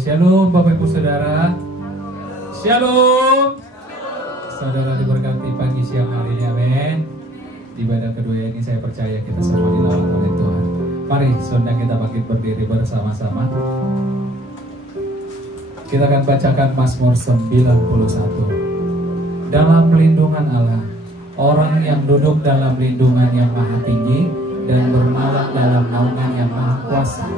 Shalom Bapak Ibu Saudara. Shalom. Saudara diberkati pagi siang hari ini, amin. Di ibadah kedua ini saya percaya kita semua dilawat oleh Tuhan. Mari saudara kita bangkit berdiri bersama-sama. Kita akan bacakan Mazmur 91. Dalam lindungan Allah, orang yang duduk dalam lindungan yang maha tinggi dan bermalam dalam naungan yang maha kuasa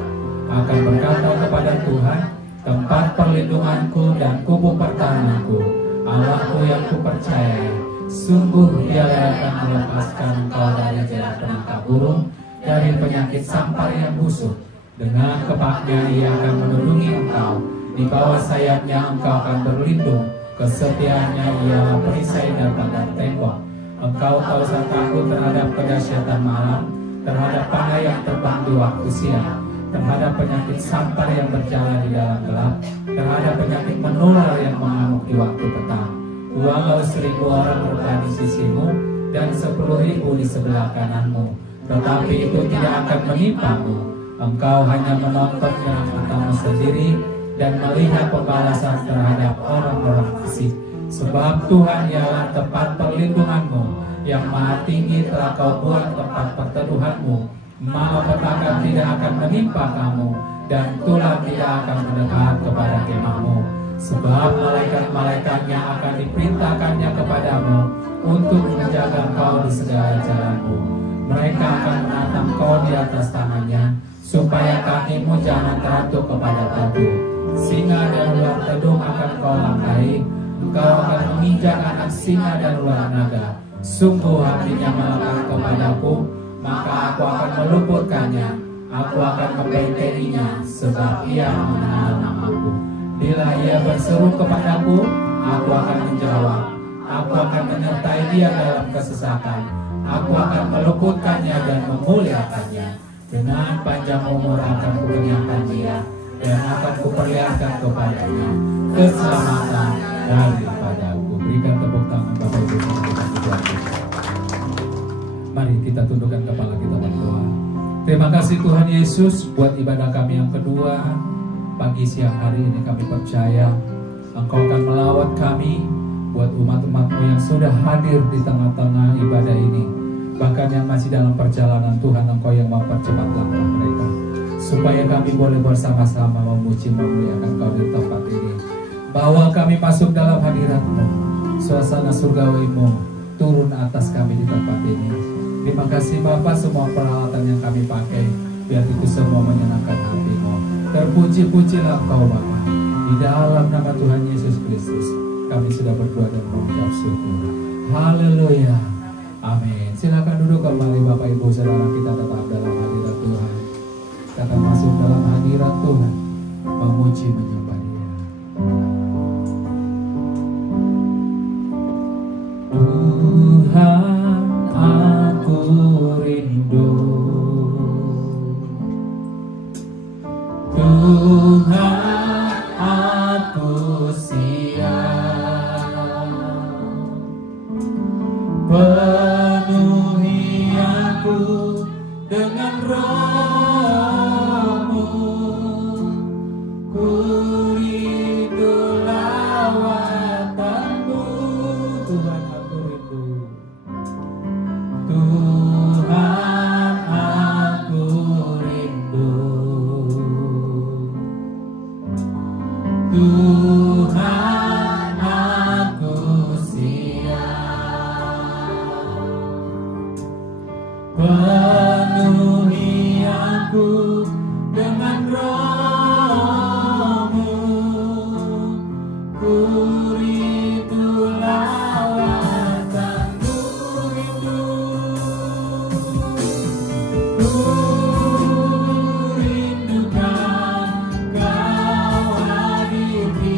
akan berkata kepada Tuhan, tempat perlindunganku dan kubu pertahananku, Allahku yang kupercayai. Sungguh Dia akan melepaskan engkau dari jerat penangkap burung, dari penyakit sampar yang busuk. Dengan kepaknya Ia akan melindungi engkau, di bawah sayapnya engkau akan berlindung. Kesetiaannya ialah perisai dan pagar tembok. Engkau tak usah takut terhadap kedahsyatan malam, terhadap panah yang terbang di waktu siang, terhadap penyakit sampar yang berjalan di dalam gelap, terhadap penyakit menular yang mengamuk di waktu petang. Walau 1.000 orang berada di sisimu dan 10.000 di sebelah kananmu, tetapi itu tidak akan menimpamu. Engkau hanya menontonnya matamu sendiri dan melihat pembalasan terhadap orang-orang fasik. Sebab Tuhan ialah tempat perlindunganmu, yang maha tinggi telah kau buat tempat perteduhanmu. Malapetaka tidak akan menimpa kamu, dan tulah tidak akan mendekat kepada kemahmu. Sebab malaikat-malaikatnya akan diperintahkannya kepadamu untuk menjaga kau di segala jalanmu. Mereka akan menatang kau di atas tangannya, supaya kakimu jangan terjatuh kepada batu. Singa dan ular tedung akan kau langkahi, engkau akan menginjak anak singa dan ular naga. Sungguh hatinya melekat kepadaku, maka aku akan meluputkannya, aku akan membentenginya, sebab ia mengenal namaku. Bila ia berseru kepadaku, aku akan menjawab, aku akan menyertai dia dalam kesesakan, aku akan meluputkannya dan memuliakannya. Dengan panjang umur akan kukenyangkan dia, dan akan kuperlihatkan kepadanya keselamatan daripadaku. Berikan tepuk tangan Bapak Ibu. Mari kita tundukkan kepala kita berdoa. Terima kasih Tuhan Yesus buat ibadah kami yang kedua. Pagi siang hari ini kami percaya Engkau akan melawat kami, buat umat-umat-Mu yang sudah hadir di tengah-tengah ibadah ini. Bahkan yang masih dalam perjalanan, Tuhan Engkau yang mempercepat langkah mereka, supaya kami boleh bersama-sama memuji memuliakan Kau di tempat ini. Bawa kami masuk dalam hadirat-Mu, suasana surgawi-Mu turun atas kami di tempat ini. Terima kasih Bapak, semua peralatan yang kami pakai, biar itu semua menyenangkan hati-Mu. Terpuji-pujilah Kau Bapa. Di dalam nama Tuhan Yesus Kristus kami sudah berdoa dan mengucap syukur. Haleluya, amin. Silakan duduk kembali Bapak Ibu Saudara, kita tetap dalam hadirat Tuhan. Kita akan masuk dalam hadirat Tuhan, memuji menyembah Dia. Tuhan, aku rindu. Tuhan, aku siap. Penuhi aku dengan Roh-Mu. Ku rindu lawatan-Mu. Tuhan, aku rindu. Tuhan, aku rindu. Tuhan, aku siap. Penuhi aku dengan Roh-Mu. Ku rindu lawatan-Mu, rindu. Ku rindukan Kau hadir di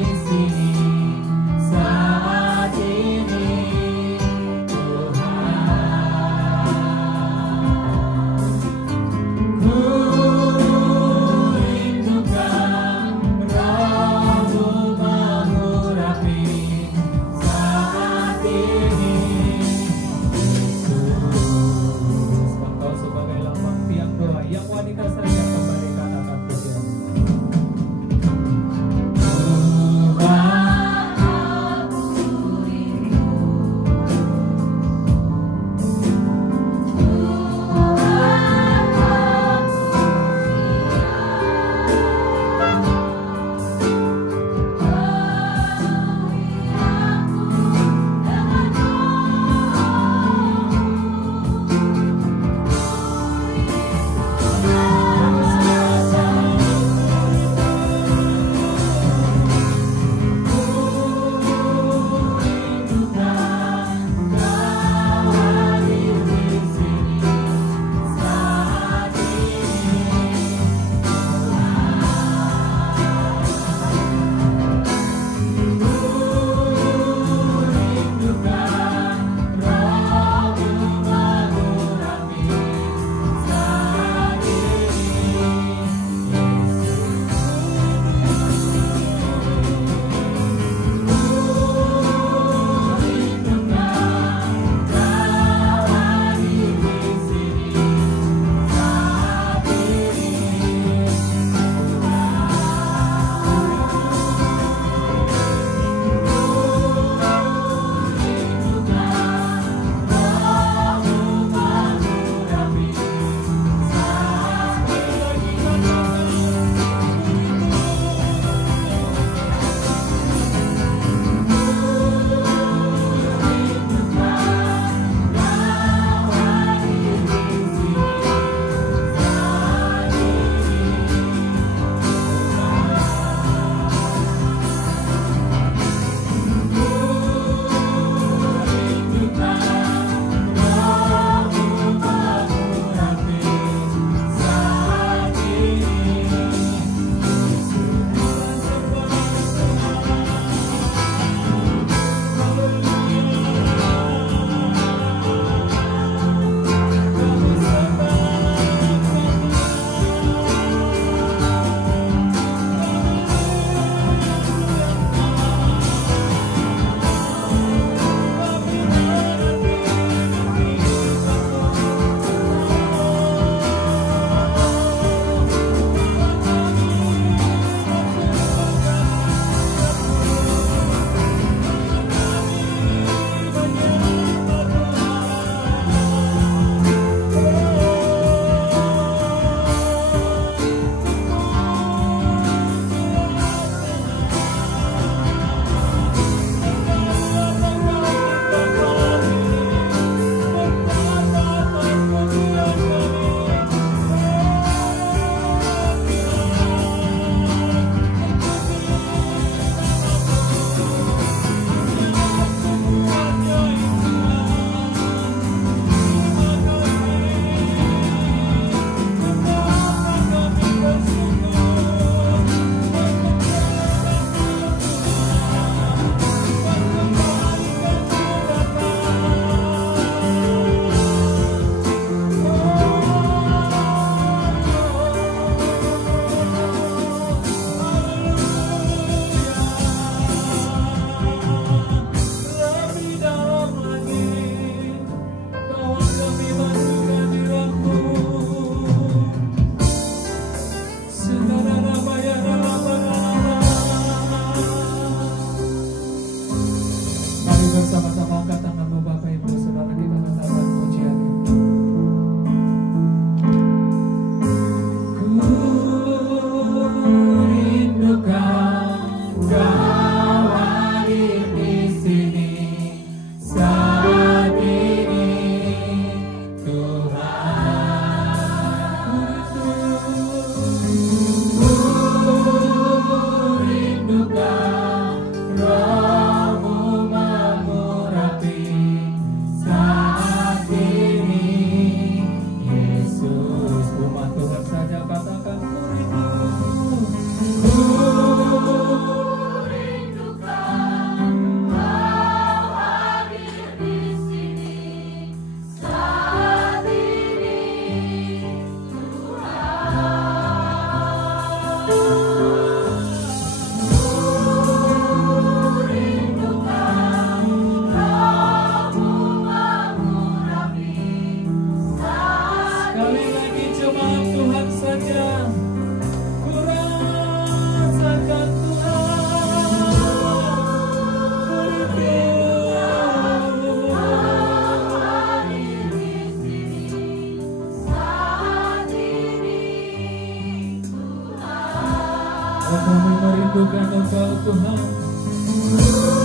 Kami merindukan Engkau Tuhan.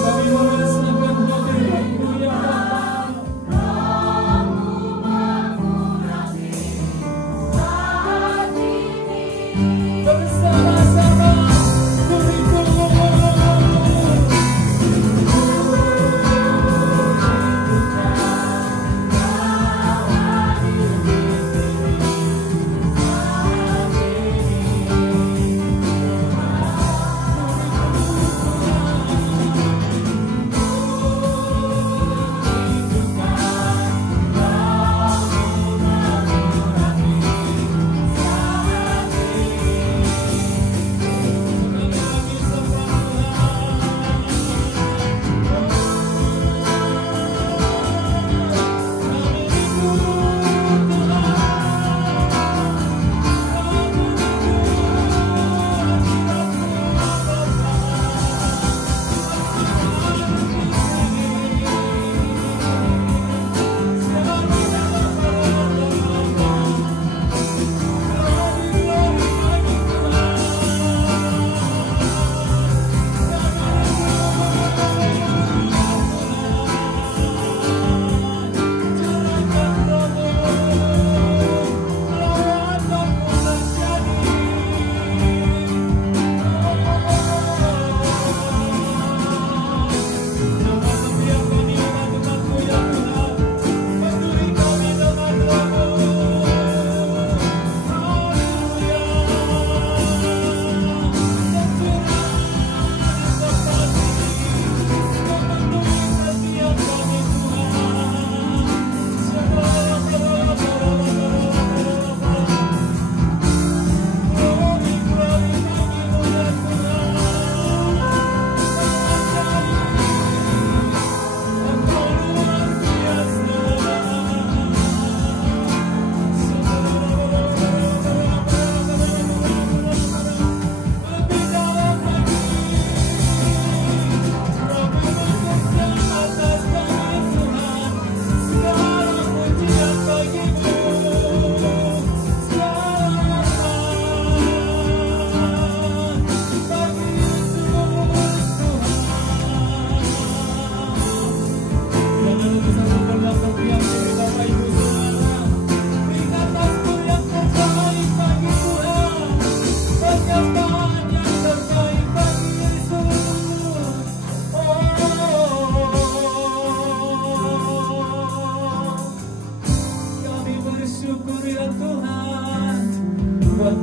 Kami merasakan hadirat-Mu ya Bapa. Bersama-sama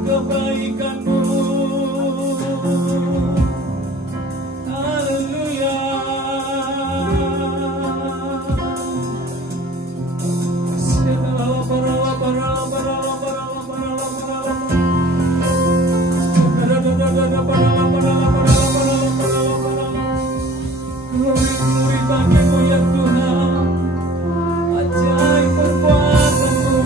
kebaikan-Mu. Haleluya. Glory bagi-Mu ya Tuhan. Ajaib perbuatan-Mu.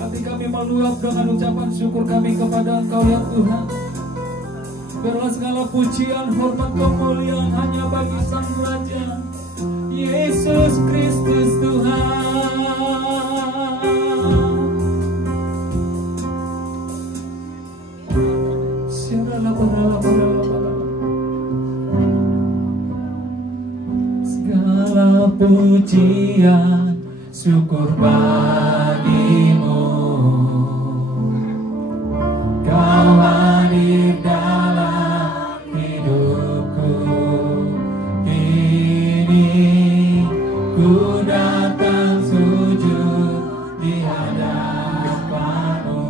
Hati kami meluap dengan ucapan syukur kami kepada Engkau ya Tuhan. Biarlah segala pujian, hormat, kemuliaan hanya bagi Sang Raja Yesus Kristus Tuhan. Segala pujian, syukur bagi-Mu. Kau hadir dalam hidupku. Kini ku datang sujud di hadapan-Mu,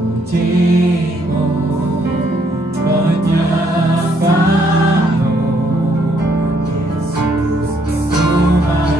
memuji-Mu, menyembah-Mu. Yesus, Tuhan.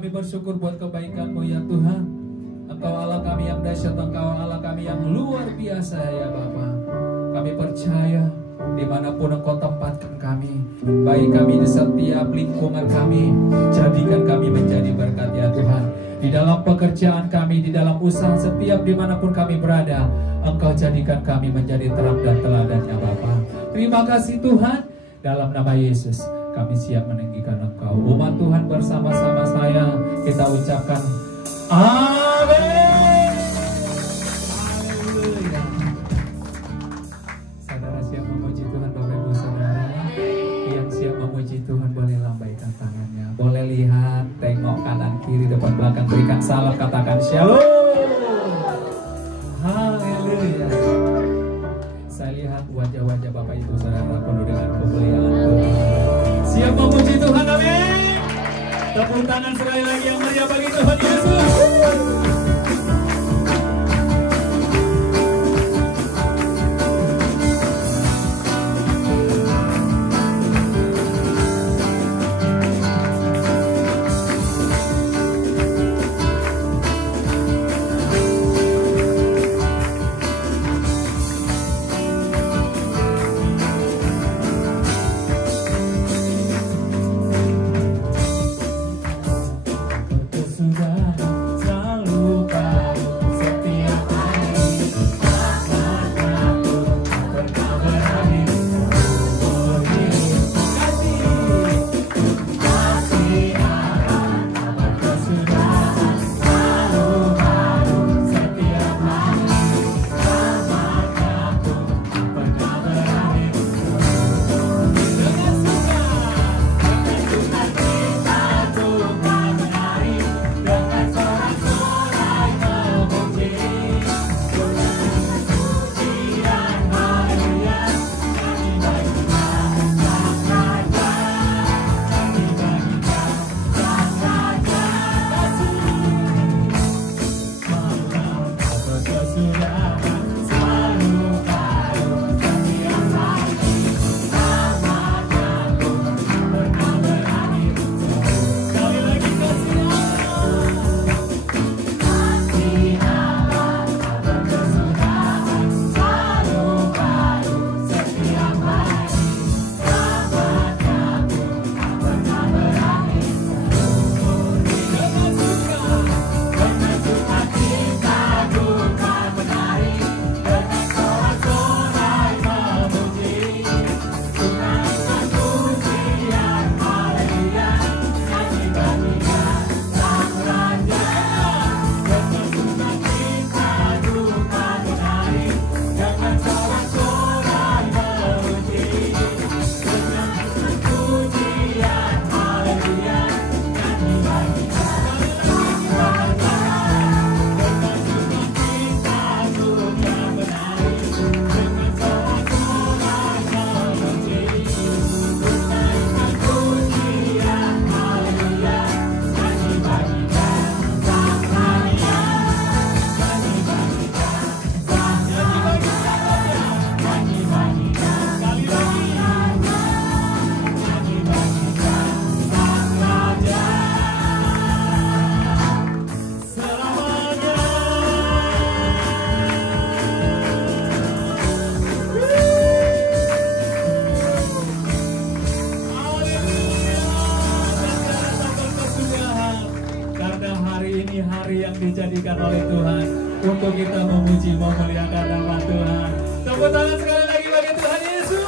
kami bersyukur buat kebaikan-Mu ya Tuhan. Engkau Allah kami yang dahsyat, Engkau Allah kami yang luar biasa ya Bapa. Kami percaya dimanapun Engkau tempatkan kami, baik kami di setiap lingkungan kami, jadikan kami menjadi berkat ya Tuhan. Di dalam pekerjaan kami, di dalam usaha, setiap dimanapun kami berada, Engkau jadikan kami menjadi terang dan teladan ya Bapa. Terima kasih Tuhan. Dalam nama Yesus kami siap meninggikan Engkau. Umat Tuhan bersama-sama saya kita ucapkan amin. Haleluya. Saudara siap memuji Tuhan, Bapak Ibu Saudara. Yang siap memuji Tuhan boleh lambaikan tangannya. Boleh lihat, tengok kanan kiri depan belakang, berikan salam, katakan shalom. Haleluya. Saya lihat wajah-wajah Bapak Ibu Saudara penuh dengan kemuliaan Tuhan. Siap memuji Tuhan, amin. Tepuk tangan sekali lagi yang meriah bagi Tuhan Yesus. Dijadikan oleh Tuhan untuk kita memuji, memuliakan nama Tuhan. Tepuk tangan sekali lagi bagi Tuhan Yesus.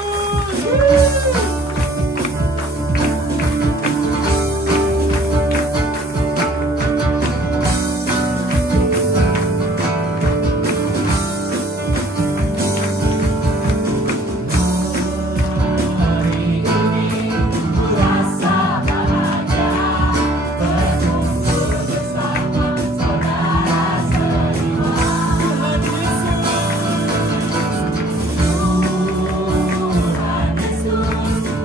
Tuhan Yesus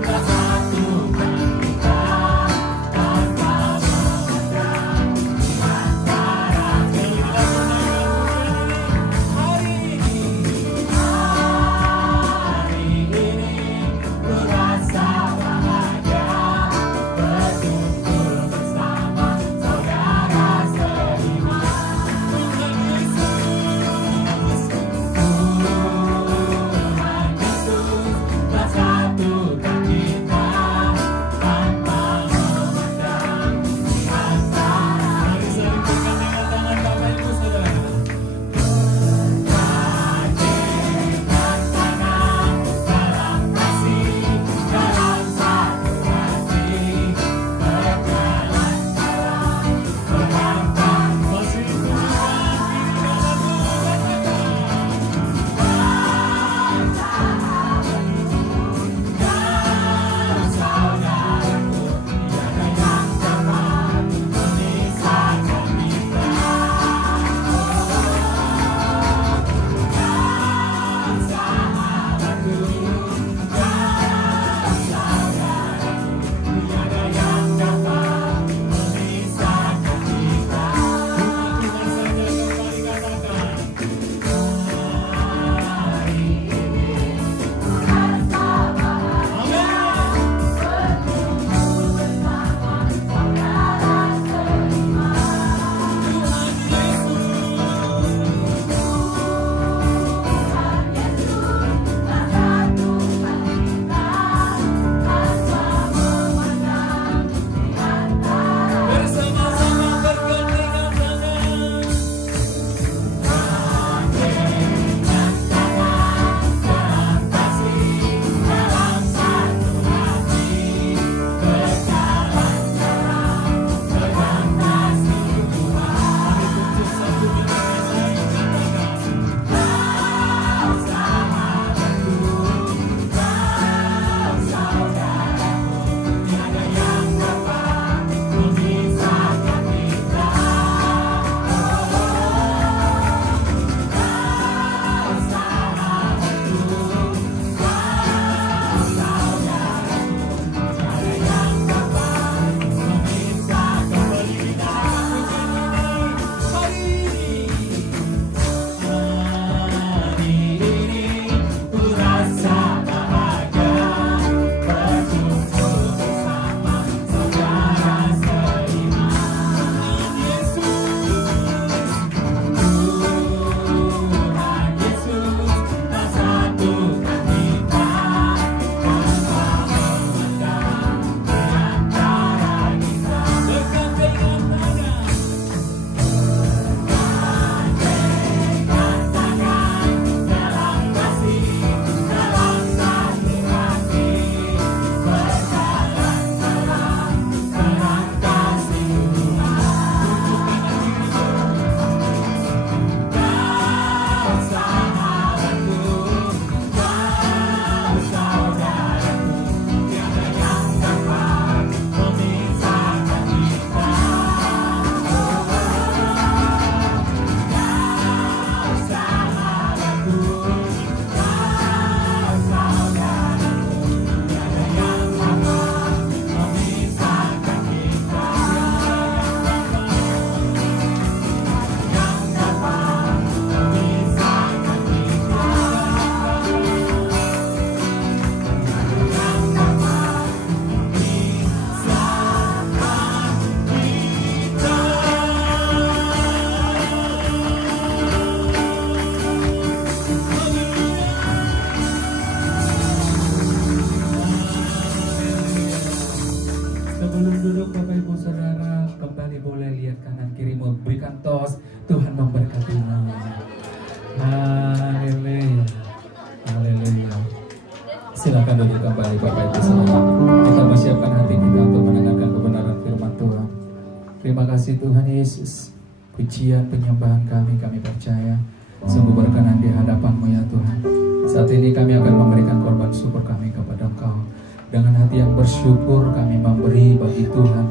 kirimu, berikan tos. Tuhan memberkatimu. Haleluya. Haleluya. Silakan duduk kembali Bapak Ibu Saudara. Kita persiapkan hati kita untuk mendengarkan kebenaran firman Tuhan. Terima kasih Tuhan Yesus. Pujian penyembahan kami percaya sungguh berkenan di hadapan-Mu ya Tuhan. Saat ini kami akan memberikan korban syukur kami kepada Engkau. Dengan hati yang bersyukur kami memberi bagi Tuhan.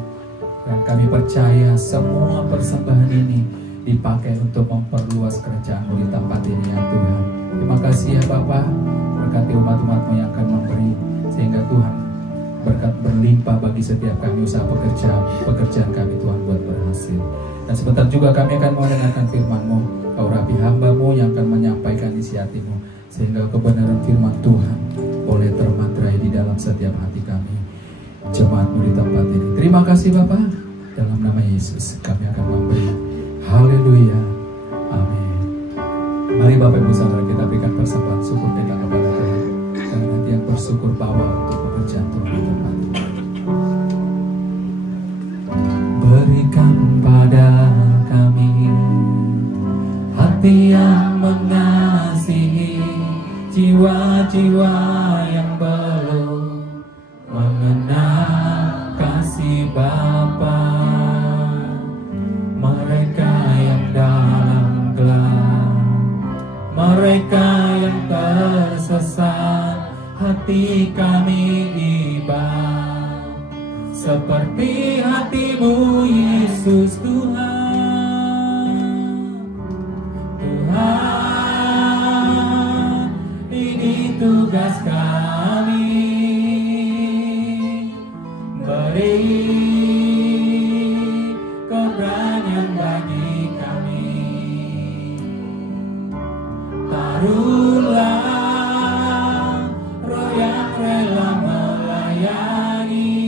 Dan kami percaya semua persembahan ini dipakai untuk memperluas kerajaan-Mu di tempat ini ya Tuhan. Terima kasih ya Bapa. Berkati umat-umat-Mu yang akan memberi, sehingga Tuhan berkat berlimpah bagi setiap kami usaha pekerjaan kami Tuhan buat berhasil. Dan sebentar juga kami akan mendengarkan firman-Mu. Kau rapi hamba-Mu yang akan menyampaikan isi hati-Mu, sehingga kebenaran firman Tuhan boleh termantrai di dalam setiap hati kami, jemaat-Mu di tempat ini. Terima kasih Bapa. Dalam nama Yesus kami akan memberi. Haleluya. Amin. Mari Bapak Ibu Saudara kita berikan persembahan syukur kita kepada Tuhan. Dengan hati yang bersyukur bawa untuk pekerjaan Tuhan di tempat ini. Berikan pada kami hati yang mengasihi, jiwa-jiwa yang belum mengenal kasih Bapa. Mereka yang dalam gelap, mereka yang tersesat, hati kami iba seperti hati-Mu Yesus Tuhan. Tuhan, ini tugas kami, beri keberanian bagi kami. Taruhlah roh yang rela melayani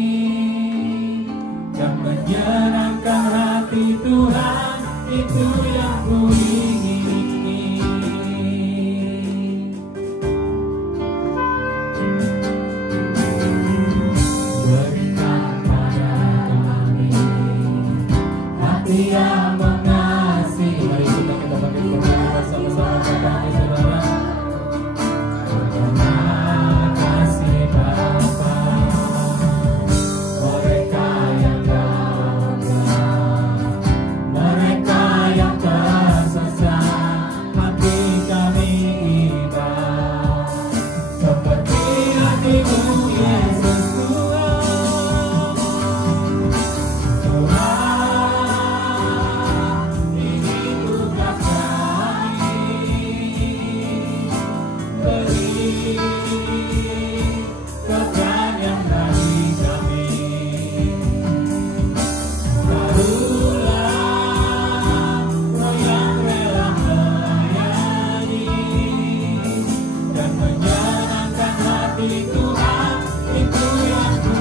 dan menyenangkan hati Tuhan, itu yang ku ingini. Berikan pada kami hati yang mengasihi. Mari kita pakai bernyanyi bersama-sama kami saudara. Karena kasih Bapa, mereka yang dalam gelap, mereka yang tersesat, hati kami iba seperti hati-Mu Yesus Tuhan. Tuhan, ini tugas kami, beri keberanian bagi kami. Taruhlah roh yang rela melayani dan menyenangkan hati Tuhan, itu yang ku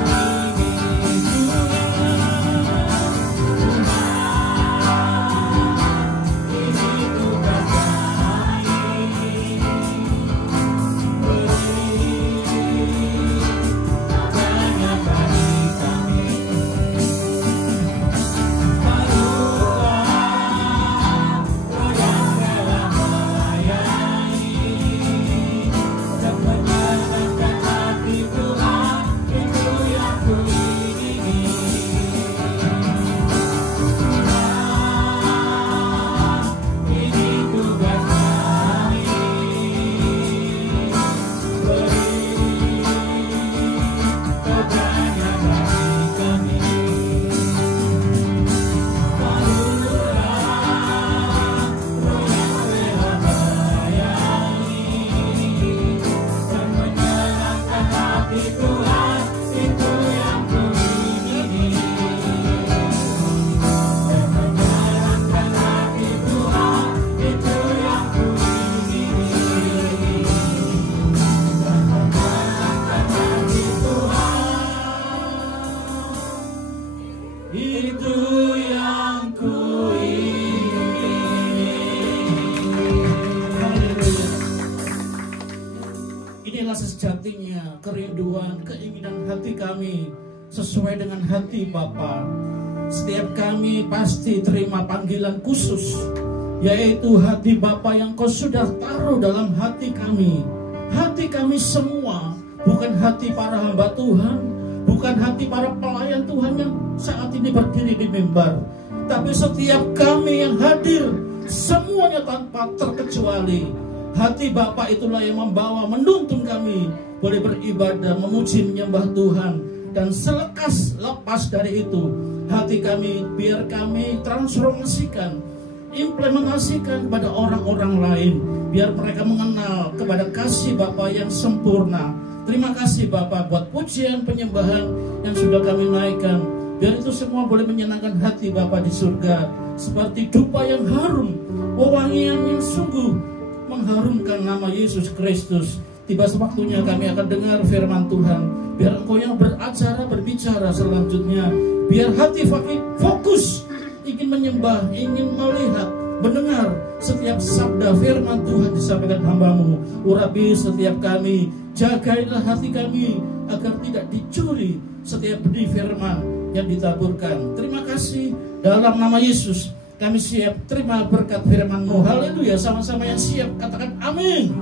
ingini. Tuhan, ini tugas kami, sejatinya kerinduan, keinginan hati kami sesuai dengan hati Bapa. setiap kami pasti terima panggilan khusus, yaitu hati Bapa yang Kau sudah taruh dalam hati kami. Hati kami semua, bukan hati para hamba Tuhan, bukan hati para pelayan Tuhan yang saat ini berdiri di mimbar, tapi setiap kami yang hadir, semuanya tanpa terkecuali. Hati Bapa itulah yang membawa, menuntun kami boleh beribadah, memuji, menyembah Tuhan. Dan lepas dari itu, hati kami biar kami transformasikan, implementasikan kepada orang-orang lain, biar mereka mengenal kepada kasih Bapa yang sempurna. Terima kasih Bapa buat pujian penyembahan yang sudah kami naikkan. Biar itu semua boleh menyenangkan hati Bapa di surga, seperti dupa yang harum, wewangian yang sungguh mengharumkan nama Yesus Kristus. Tiba sewaktunya kami akan dengar firman Tuhan. Biar Engkau yang beracara, berbicara selanjutnya. Biar hati fokus, ingin menyembah, ingin melihat, mendengar setiap sabda firman Tuhan disampaikan hamba-Mu. Urapi setiap kami, jagailah hati kami agar tidak dicuri setiap benih firman yang ditaburkan. Terima kasih, dalam nama Yesus kami siap terima berkat firman-Mu. Haleluya. Sama-sama yang siap katakan amin.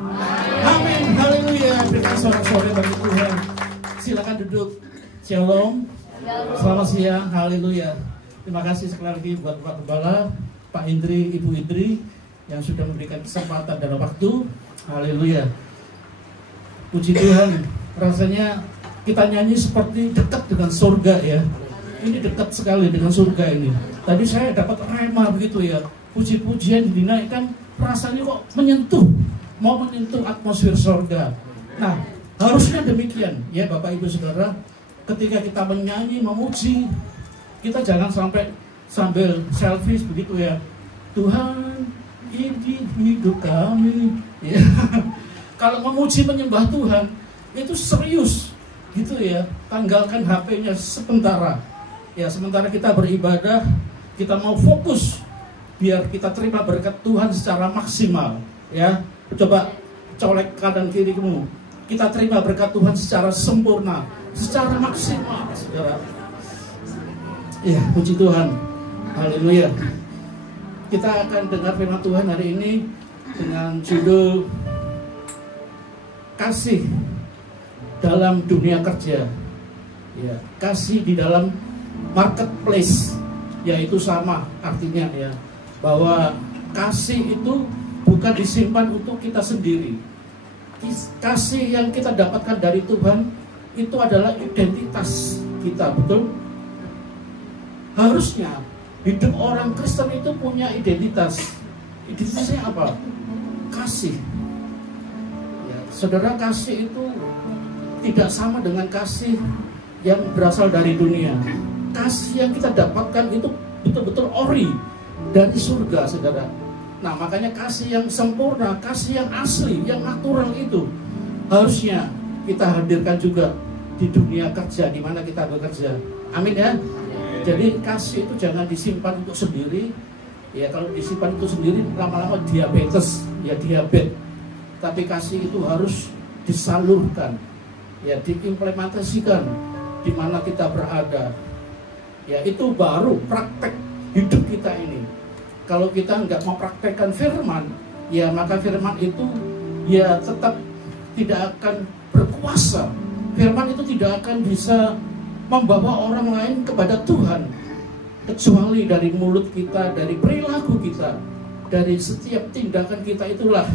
Amin. Haleluya. Berikan sorak-sorai bagi Tuhan. Silakan duduk. Shalom. Selamat siang. Haleluya. Terima kasih sekali lagi buat Pak Gembala, Pak Indri, Ibu Indri yang sudah memberikan kesempatan dan waktu. Haleluya. Puji Tuhan. Rasanya kita nyanyi seperti dekat dengan surga ya. Ini dekat sekali dengan surga ini. Tadi saya dapat rema begitu ya. Puji-pujian dinaikkan, rasanya kok mau menyentuh atmosfer surga. Nah, harusnya demikian ya Bapak Ibu Saudara. Ketika kita menyanyi, memuji, kita jangan sambil selfie begitu ya. Tuhan, ini hidup kami. Ya. Kalau memuji menyembah Tuhan, itu serius gitu ya. Tanggalkan HP-nya sementara. Ya, sementara kita beribadah, kita mau fokus biar kita terima berkat Tuhan secara maksimal. Ya, coba colek kanan kirimu. Kita terima berkat Tuhan secara sempurna, secara maksimal, saudara. Ya, puji Tuhan. Haleluya. Kita akan dengar firman Tuhan hari ini dengan judul kasih dalam dunia kerja. Ya, kasih di dalam marketplace, yaitu sama artinya ya, bahwa kasih itu bukan disimpan untuk kita sendiri. Kasih yang kita dapatkan dari Tuhan itu adalah identitas kita, betul? Harusnya hidup orang Kristen itu punya identitas. Identitasnya apa? Kasih. Ya, saudara, kasih itu tidak sama dengan kasih yang berasal dari dunia. Kasih yang kita dapatkan itu betul-betul ori dari surga, saudara. Nah, makanya kasih yang sempurna, kasih yang asli, yang natural itu harusnya kita hadirkan juga di dunia kerja di mana kita bekerja. Amin ya. Jadi kasih itu jangan disimpan untuk sendiri. Ya, kalau disimpan itu sendiri lama-lama diabetes, ya diabetes. Tapi kasih itu harus disalurkan, ya diimplementasikan di mana kita berada. Ya, itu baru praktek hidup kita ini. Kalau kita nggak mempraktekkan firman, ya maka firman itu ya tetap tidak akan berkuasa. Firman itu tidak akan bisa membawa orang lain kepada Tuhan, kecuali dari mulut kita, dari perilaku kita, dari setiap tindakan kita itulah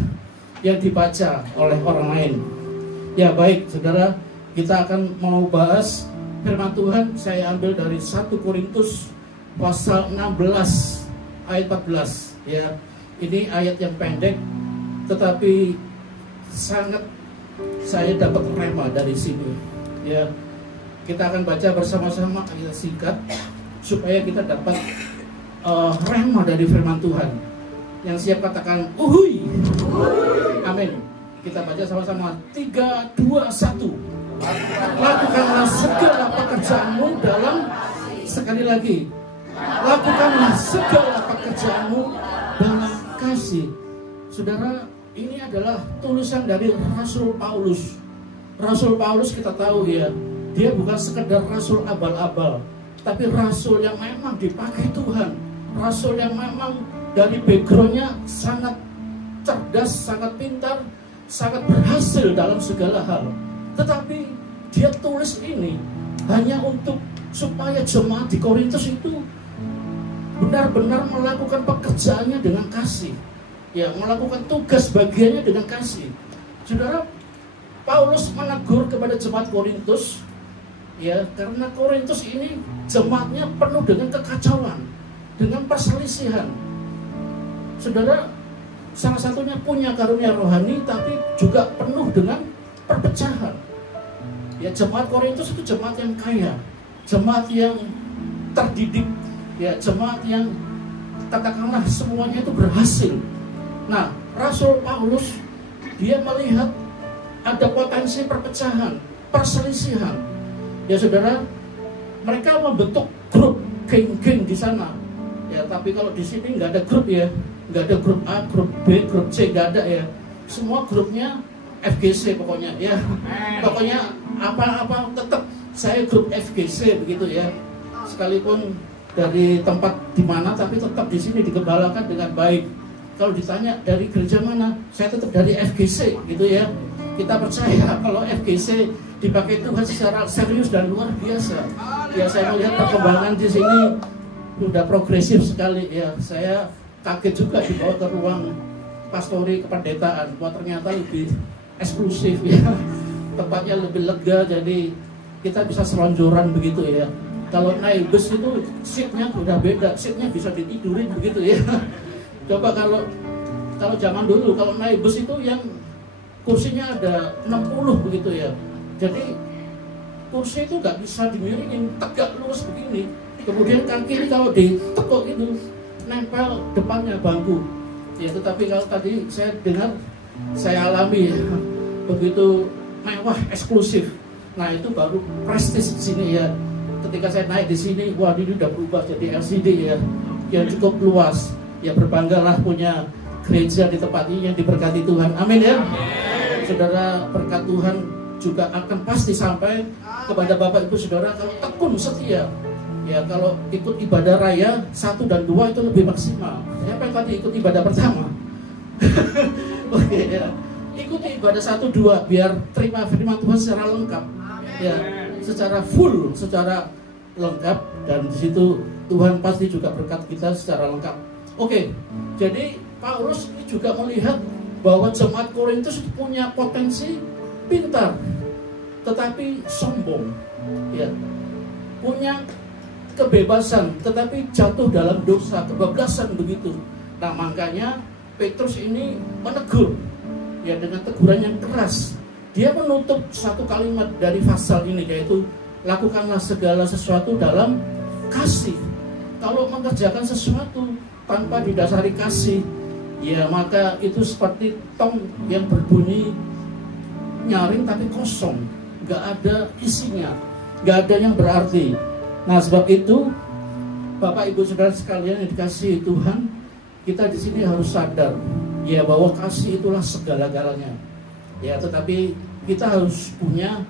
yang dibaca oleh orang lain. Ya baik, saudara, kita akan mau bahas firman Tuhan. Saya ambil dari 1 Korintus pasal 16 ayat 14. Ya, ini ayat yang pendek, tetapi sangat saya dapat rema dari sini. Ya, kita akan baca bersama-sama ayat singkat supaya kita dapat rema dari firman Tuhan. Yang siap katakan uhui. Amin. Kita baca sama-sama. 3, 2, 1. Lakukanlah segala pekerjaanmu dalam, sekali lagi, lakukanlah segala pekerjaanmu dalam kasih. Saudara, ini adalah tulisan dari Rasul Paulus. Rasul Paulus kita tahu ya, dia bukan sekedar rasul abal-abal. tapi rasul yang memang dipakai Tuhan, rasul yang memang dari backgroundnya sangat cerdas, sangat pintar, sangat berhasil dalam segala hal. Tetapi dia tulis ini hanya untuk supaya jemaat di Korintus itu benar-benar melakukan pekerjaannya dengan kasih, ya, melakukan tugas bagiannya dengan kasih. Saudara, Paulus menegur kepada jemaat Korintus, ya, karena Korintus ini jemaatnya penuh dengan kekacauan, dengan perselisihan. Saudara, salah satunya punya karunia rohani, tapi juga penuh dengan perpecahan. Ya, jemaat Korintus itu jemaat yang kaya, jemaat yang terdidik, ya, jemaat yang katakanlah semuanya itu berhasil. Nah, Rasul Paulus dia melihat ada potensi perpecahan, perselisihan. Ya saudara, mereka membentuk grup geng-geng di sana. Ya, tapi kalau di sini nggak ada grup, ya, nggak ada grup A, grup B, grup C, nggak ada, ya. Semua grupnya FGC pokoknya, ya. Pokoknya apa-apa tetap saya grup FGC begitu, ya. Sekalipun dari tempat di mana, tapi tetap di sini digembalakan dengan baik. Kalau ditanya dari gereja mana, saya tetap dari FGC, gitu ya. Kita percaya kalau FGC dipakai Tuhan secara serius dan luar biasa. Ya, saya melihat perkembangan di sini sudah progresif sekali, ya. Saya kaget juga dibawa ke ruang pastori kependetaan. Wah, ternyata lebih eksklusif, ya. Tempatnya lebih lega, jadi kita bisa selonjoran begitu, ya. Kalau naik bus itu seatnya udah beda, seatnya bisa ditidurin begitu, ya. Coba kalau zaman dulu kalau naik bus itu yang kursinya ada 60 begitu, ya. Jadi kursi itu nggak bisa dimiringin, tegak lurus begini. Kemudian kaki ini kalau ditekuk itu nempel depannya bangku. Ya, tetapi kalau tadi saya dengar, saya alami, ya, begitu mewah, eksklusif. Nah, itu baru prestis di sini, ya. Ketika saya naik di sini, wah, ini udah berubah jadi LCD, ya, yang cukup luas. Ya, berbanggalah punya gereja di tempat ini yang diberkati Tuhan. Amin, ya. Saudara, berkat Tuhan juga akan pasti sampai kepada Bapak Ibu Saudara kalau tekun setia. Ya, kalau ikut ibadah raya 1 dan 2 itu lebih maksimal. Siapa yang tadi ikut ibadah pertama? Oke, ya. Ikuti ibadah 1, 2 biar terima firman Tuhan secara lengkap. Ya, secara full, secara lengkap, dan di situ Tuhan pasti juga berkat kita secara lengkap. Oke, jadi Paulus ini juga melihat bahwa jemaat Korintus punya potensi pintar, tetapi sombong, ya, punya kebebasan, tetapi jatuh dalam dosa, kebablasan begitu. Nah, makanya Petrus ini menegur, ya, dengan teguran yang keras. Dia menutup satu kalimat dari pasal ini, yaitu lakukanlah segala sesuatu dalam kasih. Kalau mengerjakan sesuatu tanpa didasari kasih, ya, maka itu seperti tong yang berbunyi nyaring tapi kosong, nggak ada isinya, nggak ada yang berarti. Nah, sebab itu Bapak Ibu Saudara sekalian yang dikasihi Tuhan, kita di sini harus sadar, ya, bahwa kasih itulah segala-galanya. Ya, tetapi kita harus punya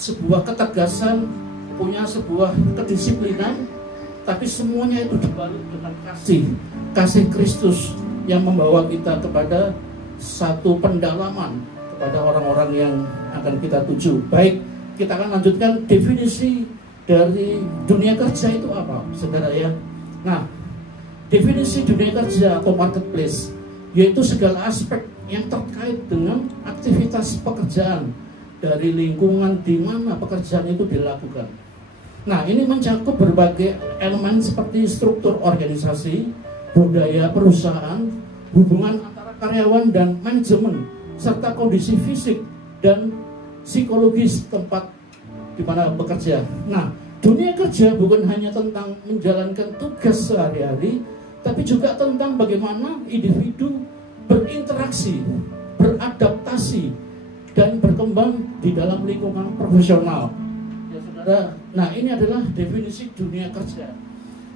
sebuah ketegasan, punya sebuah kedisiplinan, tapi semuanya itu dibalut dengan kasih Kristus yang membawa kita kepada satu pendalaman kepada orang-orang yang akan kita tuju. Baik, kita akan lanjutkan definisi dari dunia kerja itu apa, saudara, ya. Nah, definisi dunia kerja atau marketplace yaitu segala aspek yang terkait dengan aktivitas pekerjaan dari lingkungan di mana pekerjaan itu dilakukan. Nah, ini mencakup berbagai elemen seperti struktur organisasi, budaya perusahaan, hubungan antara karyawan dan manajemen, serta kondisi fisik dan psikologis tempat di mana bekerja. Nah, dunia kerja bukan hanya tentang menjalankan tugas sehari-hari, tapi juga tentang bagaimana individu berinteraksi, beradaptasi, dan berkembang di dalam lingkungan profesional. Ya, saudara, nah, ini adalah definisi dunia kerja.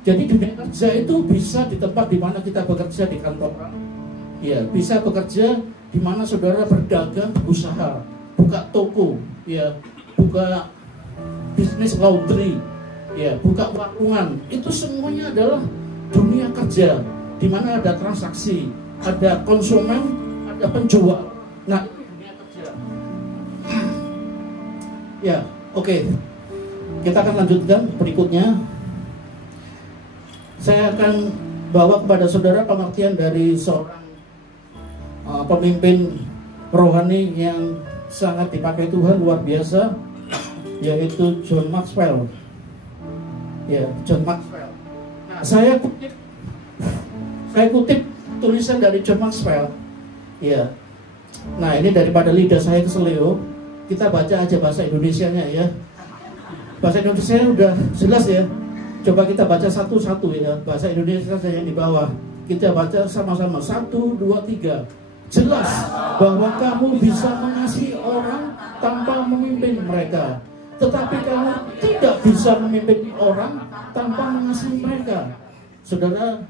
Jadi dunia kerja itu bisa di tempat di mana kita bekerja di kantoran, ya, bisa bekerja di mana saudara berdagang, berusaha, buka toko, ya, buka bisnis laundry, ya, buka warungan, itu semuanya adalah dunia kerja, di mana ada transaksi, ada konsumen, ada penjual. Nah, itu dunia kerja. Ya, oke. Kita akan lanjutkan berikutnya. Saya akan bawa kepada saudara pengertian dari seorang pemimpin rohani yang sangat dipakai Tuhan, luar biasa, yaitu John Maxwell. Ya, John Maxwell. Nah, saya kutip tulisan dari John Maxwell. Ya. Nah, ini daripada lidah saya keseleo, kita baca aja bahasa Indonesianya ya. Bahasa Indonesia udah jelas ya. Coba kita baca satu-satu ya. Bahasa Indonesia saja yang di bawah. Kita baca sama-sama. 1, 2, 3. Jelas bahwa kamu bisa mengasihi orang tanpa memimpin mereka, tetapi kamu tidak bisa memimpin orang tanpa mengasihi mereka. Saudara,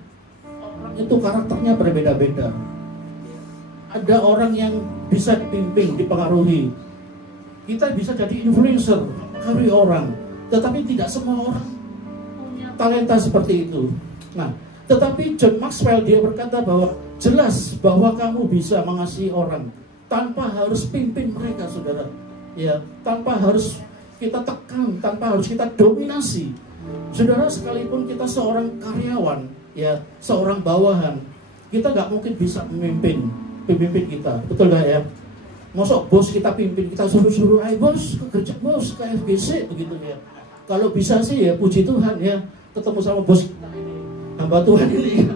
orang itu karakternya berbeda-beda. Ada orang yang bisa dipimpin, dipengaruhi. Kita bisa jadi influencer, mempengaruhi orang, tetapi tidak semua orang punya talenta seperti itu. Nah, tetapi John Maxwell dia berkata bahwa jelas bahwa kamu bisa mengasihi orang tanpa harus pimpin mereka, saudara. Ya, tanpa harus kita tekan, tanpa harus kita dominasi. Saudara, sekalipun kita seorang karyawan, ya, seorang bawahan, kita nggak mungkin bisa memimpin pemimpin kita, betul nggak ya? Masuk bos kita pimpin, kita suruh-suruh, ayo bos, kerja bos, ke FGC, begitu ya. Kalau bisa sih ya, puji Tuhan ya, ketemu sama bos kita ini, hamba Tuhan ini ya.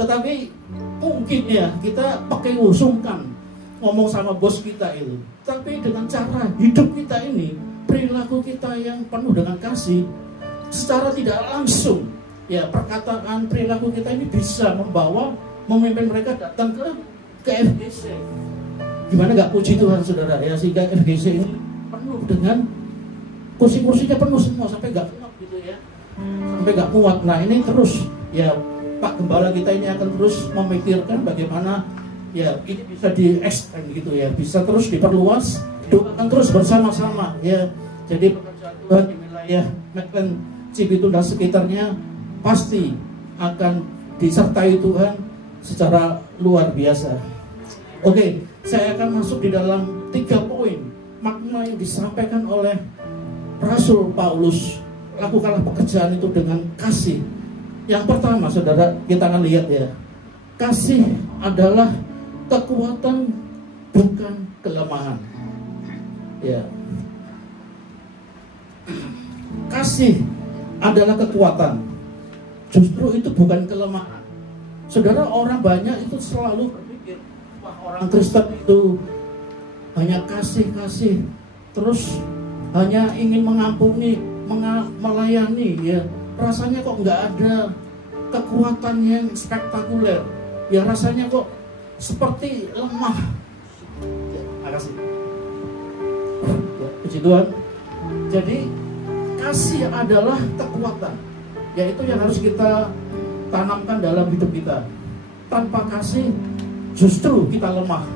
Tetapi mungkin ya, kita pakai sungkan ngomong sama bos kita itu. Tapi dengan cara hidup kita ini, perilaku kita yang penuh dengan kasih, secara tidak langsung, ya, perkataan, perilaku kita ini bisa membawa, memimpin mereka datang ke FGC. Gimana gak puji Tuhan, saudara ya, sehingga FGC ini penuh dengan kursi-kursinya penuh semua sampai gak muat gitu ya, sampai gak muat. Nah, ini terus ya, Pak Gembala kita ini akan terus memikirkan bagaimana ya ini bisa di-extend gitu ya, bisa terus diperluas, doakan terus bersama-sama ya. Jadi pekerjaan Tuhan di wilayah Medan, Cibitung dan sekitarnya pasti akan disertai Tuhan secara luar biasa. Oke, saya akan masuk di dalam 3 poin makna yang disampaikan oleh Rasul Paulus. Lakukanlah pekerjaan itu dengan kasih. Yang pertama, saudara, kita akan lihat ya, kasih adalah kekuatan, bukan kelemahan. Ya, kasih adalah kekuatan, justru itu bukan kelemahan. Saudara, orang banyak itu selalu berpikir, wah, orang Kristen itu hanya kasih-kasih, terus hanya ingin mengampuni, melayani ya. Rasanya kok nggak ada kekuatan yang spektakuler. Ya, rasanya kok seperti lemah. Ya, makasih. Ya, puji Tuhan. Jadi kasih adalah kekuatan, yaitu yang harus kita tanamkan dalam hidup kita. Tanpa kasih justru kita lemah.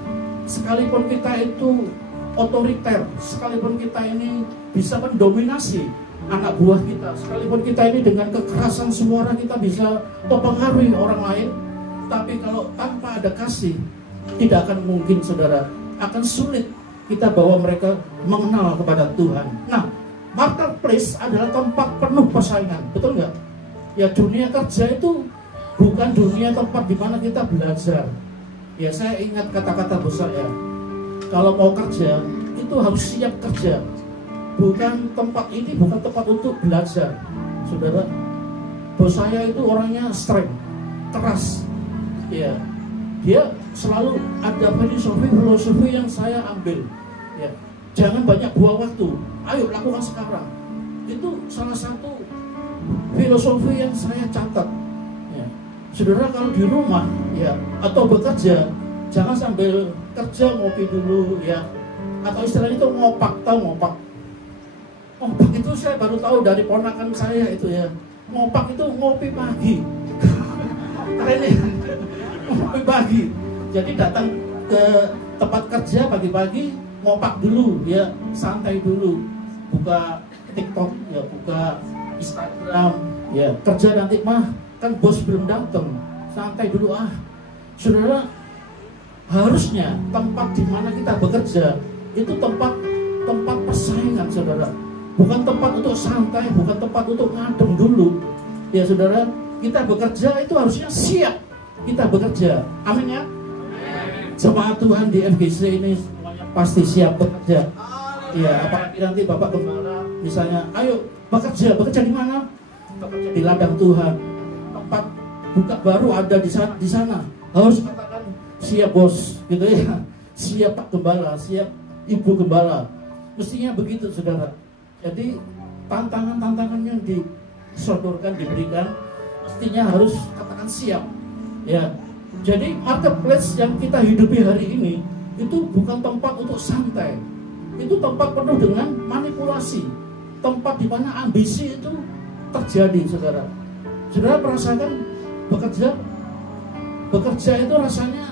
Sekalipun kita itu otoriter, sekalipun kita ini bisa mendominasi anak buah kita, sekalipun kita ini dengan kekerasan suara kita bisa mempengaruhi orang lain, tapi kalau tanpa ada kasih, tidak akan mungkin, saudara. Akan sulit kita bawa mereka mengenal kepada Tuhan. Nah, marketplace adalah tempat penuh persaingan, betul nggak? Ya, dunia kerja itu bukan dunia tempat di mana kita belajar. Ya, saya ingat kata-kata bos saya, kalau mau kerja itu harus siap kerja. Bukan tempat ini, bukan tempat untuk belajar, saudara. Bos saya itu orangnya strength, keras. Ya, dia selalu ada filosofi yang saya ambil. Ya, jangan banyak buang waktu. Ayo lakukan sekarang. Itu salah satu filosofi yang saya catat. Ya, saudara, kalau di rumah ya atau bekerja, jangan sambil kerja ngopi dulu ya. Atau istilahnya itu ngopak, tahu ngopak? Ngopak itu saya baru tahu dari ponakan saya itu ya. Ngopak itu ngopi pagi. Keren ya? Ngopi pagi. Jadi datang ke tempat kerja pagi-pagi, ngopak dulu ya, santai dulu. Buka TikTok, ya buka Instagram, ya kerja nanti mah kan bos belum datang, santai dulu ah. Saudara, harusnya tempat di mana kita bekerja itu tempat persaingan, saudara. Bukan tempat untuk santai, bukan tempat untuk ngadem dulu. Ya saudara, kita bekerja itu harusnya siap kita bekerja. Amin ya. Jemaat Tuhan di FGC ini semuanya pasti siap bekerja. Ya, apalagi nanti Bapak Gembala misalnya, ayo bekerja di mana? Bekerja di ladang Tuhan. Tempat buka baru ada di sana. Harus katakan siap bos, gitu ya. Siap Pak Gembala, siap Ibu Gembala. Mestinya begitu, saudara. Jadi tantangan-tantangan yang disodorkan, diberikan, mestinya harus katakan siap. Ya, jadi marketplace yang kita hidupi hari ini itu bukan tempat untuk santai. Itu tempat penuh dengan manipulasi. Tempat di mana ambisi itu terjadi, saudara. Saudara merasakan bekerja itu rasanya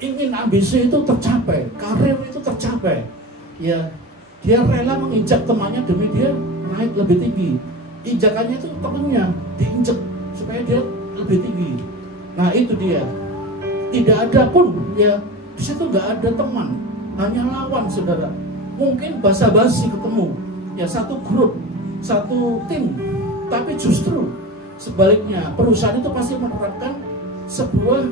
ingin ambisi itu tercapai, karir itu tercapai. Ya, dia rela menginjak temannya demi dia naik lebih tinggi. Injakannya itu temannya diinjak supaya dia lebih tinggi. Nah itu dia. Tidak ada pun ya di situ nggak ada teman, hanya lawan, saudara. Mungkin basa-basi ketemu, ya satu grup, satu tim. Tapi justru sebaliknya perusahaan itu pasti menerapkan sebuah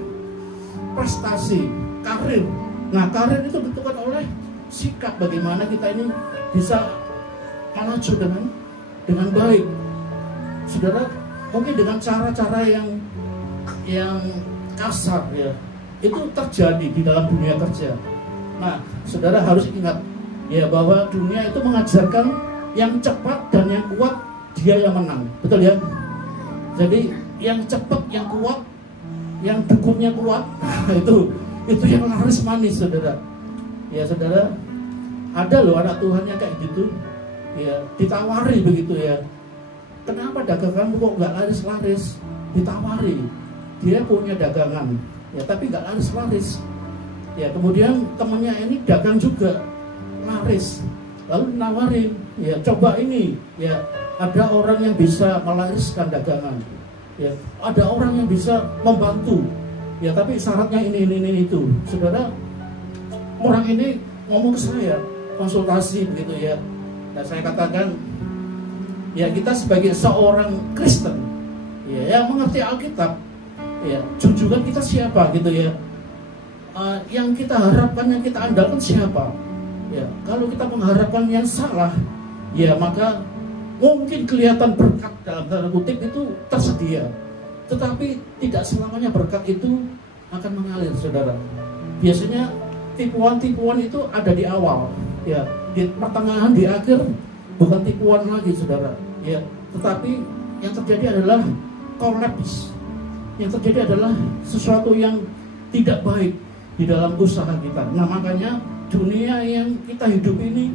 prestasi, karir. Nah karir itu ditentukan oleh sikap bagaimana kita ini bisa maju dengan baik, saudara. Mungkin dengan cara-cara yang kasar ya itu terjadi di dalam dunia kerja. Nah saudara harus ingat ya bahwa dunia itu mengajarkan yang cepat dan yang kuat dia yang menang, betul ya. Jadi yang cepat, yang kuat, yang dukunnya kuat, itu yang laris manis, saudara. Ya saudara, ada loh anak Tuhan yang kayak gitu, ya ditawari begitu ya. Kenapa dagangan kok nggak laris-laris? Ditawari, dia punya dagangan, ya tapi nggak laris-laris. Ya kemudian temannya ini dagang juga laris, lalu nawarin, ya coba ini, ya ada orang yang bisa melariskan dagangan, ya ada orang yang bisa membantu, ya tapi syaratnya ini itu. Saudara, orang ini ngomong ke saya, konsultasi begitu ya. Nah saya katakan, ya kita sebagai seorang Kristen, ya yang mengerti Alkitab, ya junjungan kita siapa gitu ya. Yang kita harapkan, yang kita andalkan siapa? Ya kalau kita mengharapkan yang salah, ya maka mungkin kelihatan berkat dalam tanda kutip itu tersedia, tetapi tidak selamanya berkat itu akan mengalir, saudara. Biasanya tipuan-tipuan itu ada di awal, ya di pertengahan, di akhir bukan tipuan lagi, saudara. Ya, tetapi yang terjadi adalah kolaps. Yang terjadi adalah sesuatu yang tidak baik di dalam usaha kita. Nah makanya dunia yang kita hidup ini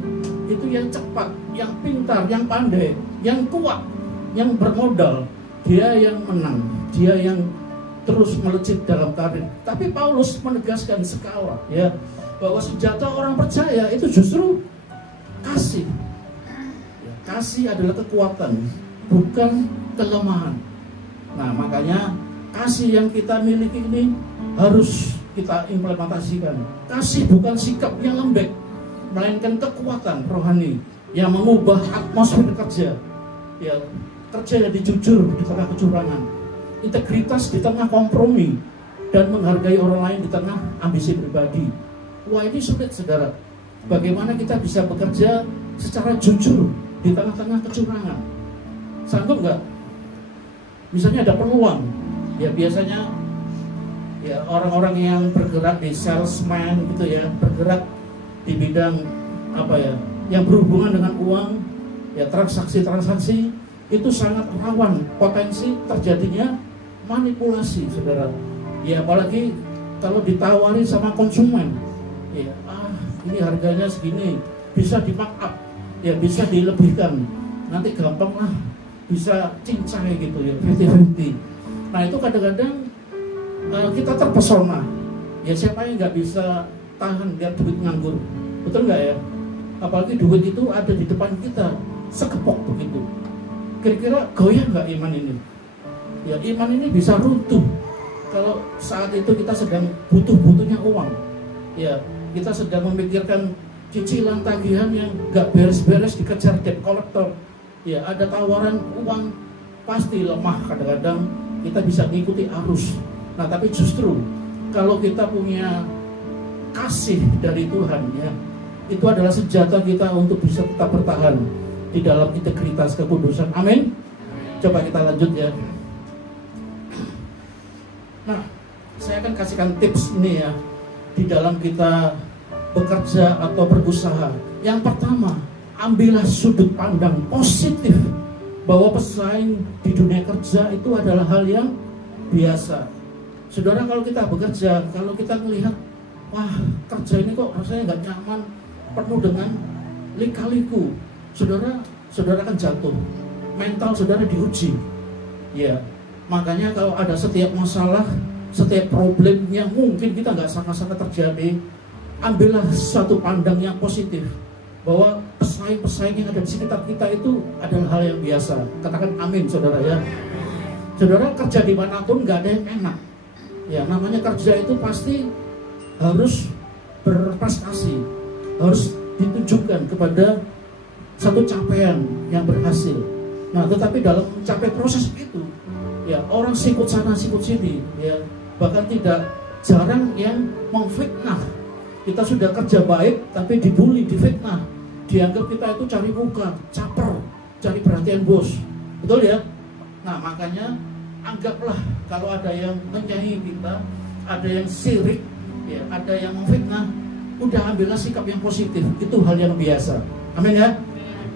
itu yang cepat, yang pintar, yang pandai, yang kuat, yang bermodal, dia yang menang, dia yang terus melejit dalam karir. Tapi Paulus menegaskan skala, ya, bahwa senjata orang percaya itu justru kasih. Ya, kasih adalah kekuatan, bukan kelemahan. Nah makanya kasih yang kita miliki ini harus kita implementasikan. Kasih bukan sikap yang lembek, melainkan kekuatan rohani yang mengubah atmosfer kerja. Ya, kerja yang jujur di tengah kecurangan, integritas di tengah kompromi, dan menghargai orang lain di tengah ambisi pribadi. Wah ini sulit, saudara. Bagaimana kita bisa bekerja secara jujur di tengah-tengah kecurangan? Sanggup nggak? Misalnya ada peluang, ya biasanya ya orang-orang yang bergerak di salesman gitu ya, bergerak di bidang apa ya, yang berhubungan dengan uang, ya transaksi-transaksi itu sangat rawan potensi terjadinya manipulasi, saudara. Ya apalagi kalau ditawari sama konsumen, ya ini harganya segini, bisa di markup, ya bisa dilebihkan, nanti gampang lah bisa cincai gitu ya, 50-50. Nah itu kadang-kadang kita terpesona, ya siapa yang nggak bisa tahan lihat duit nganggur, betul nggak ya? Apalagi duit itu ada di depan kita, sekepok begitu. Kira-kira goyah nggak iman ini? Ya, iman ini bisa runtuh kalau saat itu kita sedang butuh-butuhnya uang. Ya, kita sedang memikirkan cicilan tagihan yang nggak beres-beres, dikejar debt collector. Ya, ada tawaran uang, pasti lemah kadang-kadang kita bisa mengikuti arus. Nah, tapi justru kalau kita punya kasih dari Tuhan, ya, itu adalah senjata kita untuk bisa tetap bertahan di dalam integritas kekudusan. Amin. Coba kita lanjut ya. Nah, saya akan kasihkan tips ini ya, di dalam kita bekerja atau berusaha. Yang pertama, ambillah sudut pandang positif bahwa pesaing di dunia kerja itu adalah hal yang biasa. Saudara, kalau kita bekerja, kalau kita melihat, wah, kerja ini kok rasanya nggak nyaman, penuh dengan lika-liku, saudara akan jatuh, mental saudara diuji. Ya, makanya kalau ada setiap masalah, setiap problem yang mungkin kita nggak sangka-sangka terjadi, ambillah satu pandang yang positif bahwa pesaing-pesaing yang ada di sekitar kita itu adalah hal yang biasa. Katakan amin, saudara ya. Saudara, kerja dimanapun nggak ada yang enak. Ya, namanya kerja itu pasti harus berprestasi, harus ditunjukkan kepada satu capaian yang berhasil. Nah, tetapi dalam mencapai proses itu, ya, orang sikut sana sikut sini, ya, bahkan tidak jarang yang memfitnah. Kita sudah kerja baik tapi dibully, difitnah, dianggap kita itu cari muka, caper, cari perhatian bos. Betul ya? Nah, makanya anggaplah kalau ada yang menyaingi kita, ada yang sirik, ya, ada yang memfitnah, udah ambillah sikap yang positif. Itu hal yang biasa. Amin ya?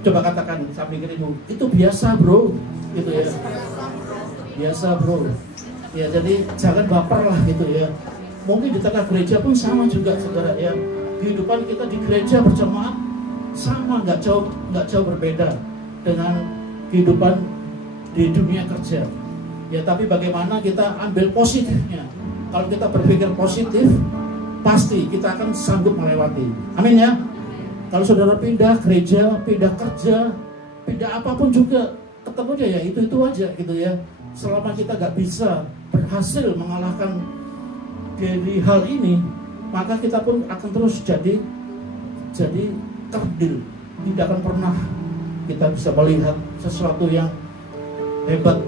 Coba katakan sambil kirimu, itu biasa bro, gitu ya. Biasa bro. Ya, jadi jangan baper lah gitu ya. Mungkin di tengah gereja pun sama juga, saudara ya. Kehidupan kita di gereja berjamaah sama, nggak jauh berbeda dengan kehidupan di dunia kerja. Ya, tapi bagaimana kita ambil positifnya? Kalau kita berpikir positif, pasti kita akan sanggup melewati. Amin ya. Kalau saudara pindah gereja, pindah kerja, pindah apapun juga, ketemunya ya itu aja gitu ya. Selama kita nggak bisa berhasil mengalahkan dari hal ini, maka kita pun akan terus jadi kerdil. Tidak akan pernah kita bisa melihat sesuatu yang hebat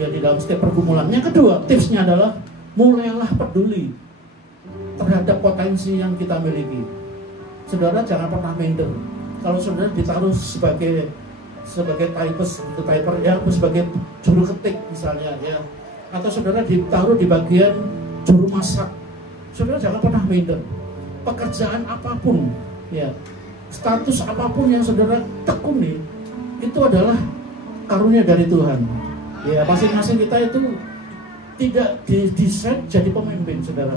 ya di dalam setiap pergumulan. Yang kedua, tipsnya adalah mulailah peduli terhadap potensi yang kita miliki. Saudara, jangan pernah minder. Kalau saudara ditaruh sebagai typer ya, sebagai juru ketik misalnya ya, atau saudara ditaruh di bagian juru masak, saudara jangan pernah minder. Pekerjaan apapun ya, status apapun yang saudara tekuni, itu adalah karunia dari Tuhan. Ya, masing-masing kita itu tidak didesain jadi pemimpin, saudara.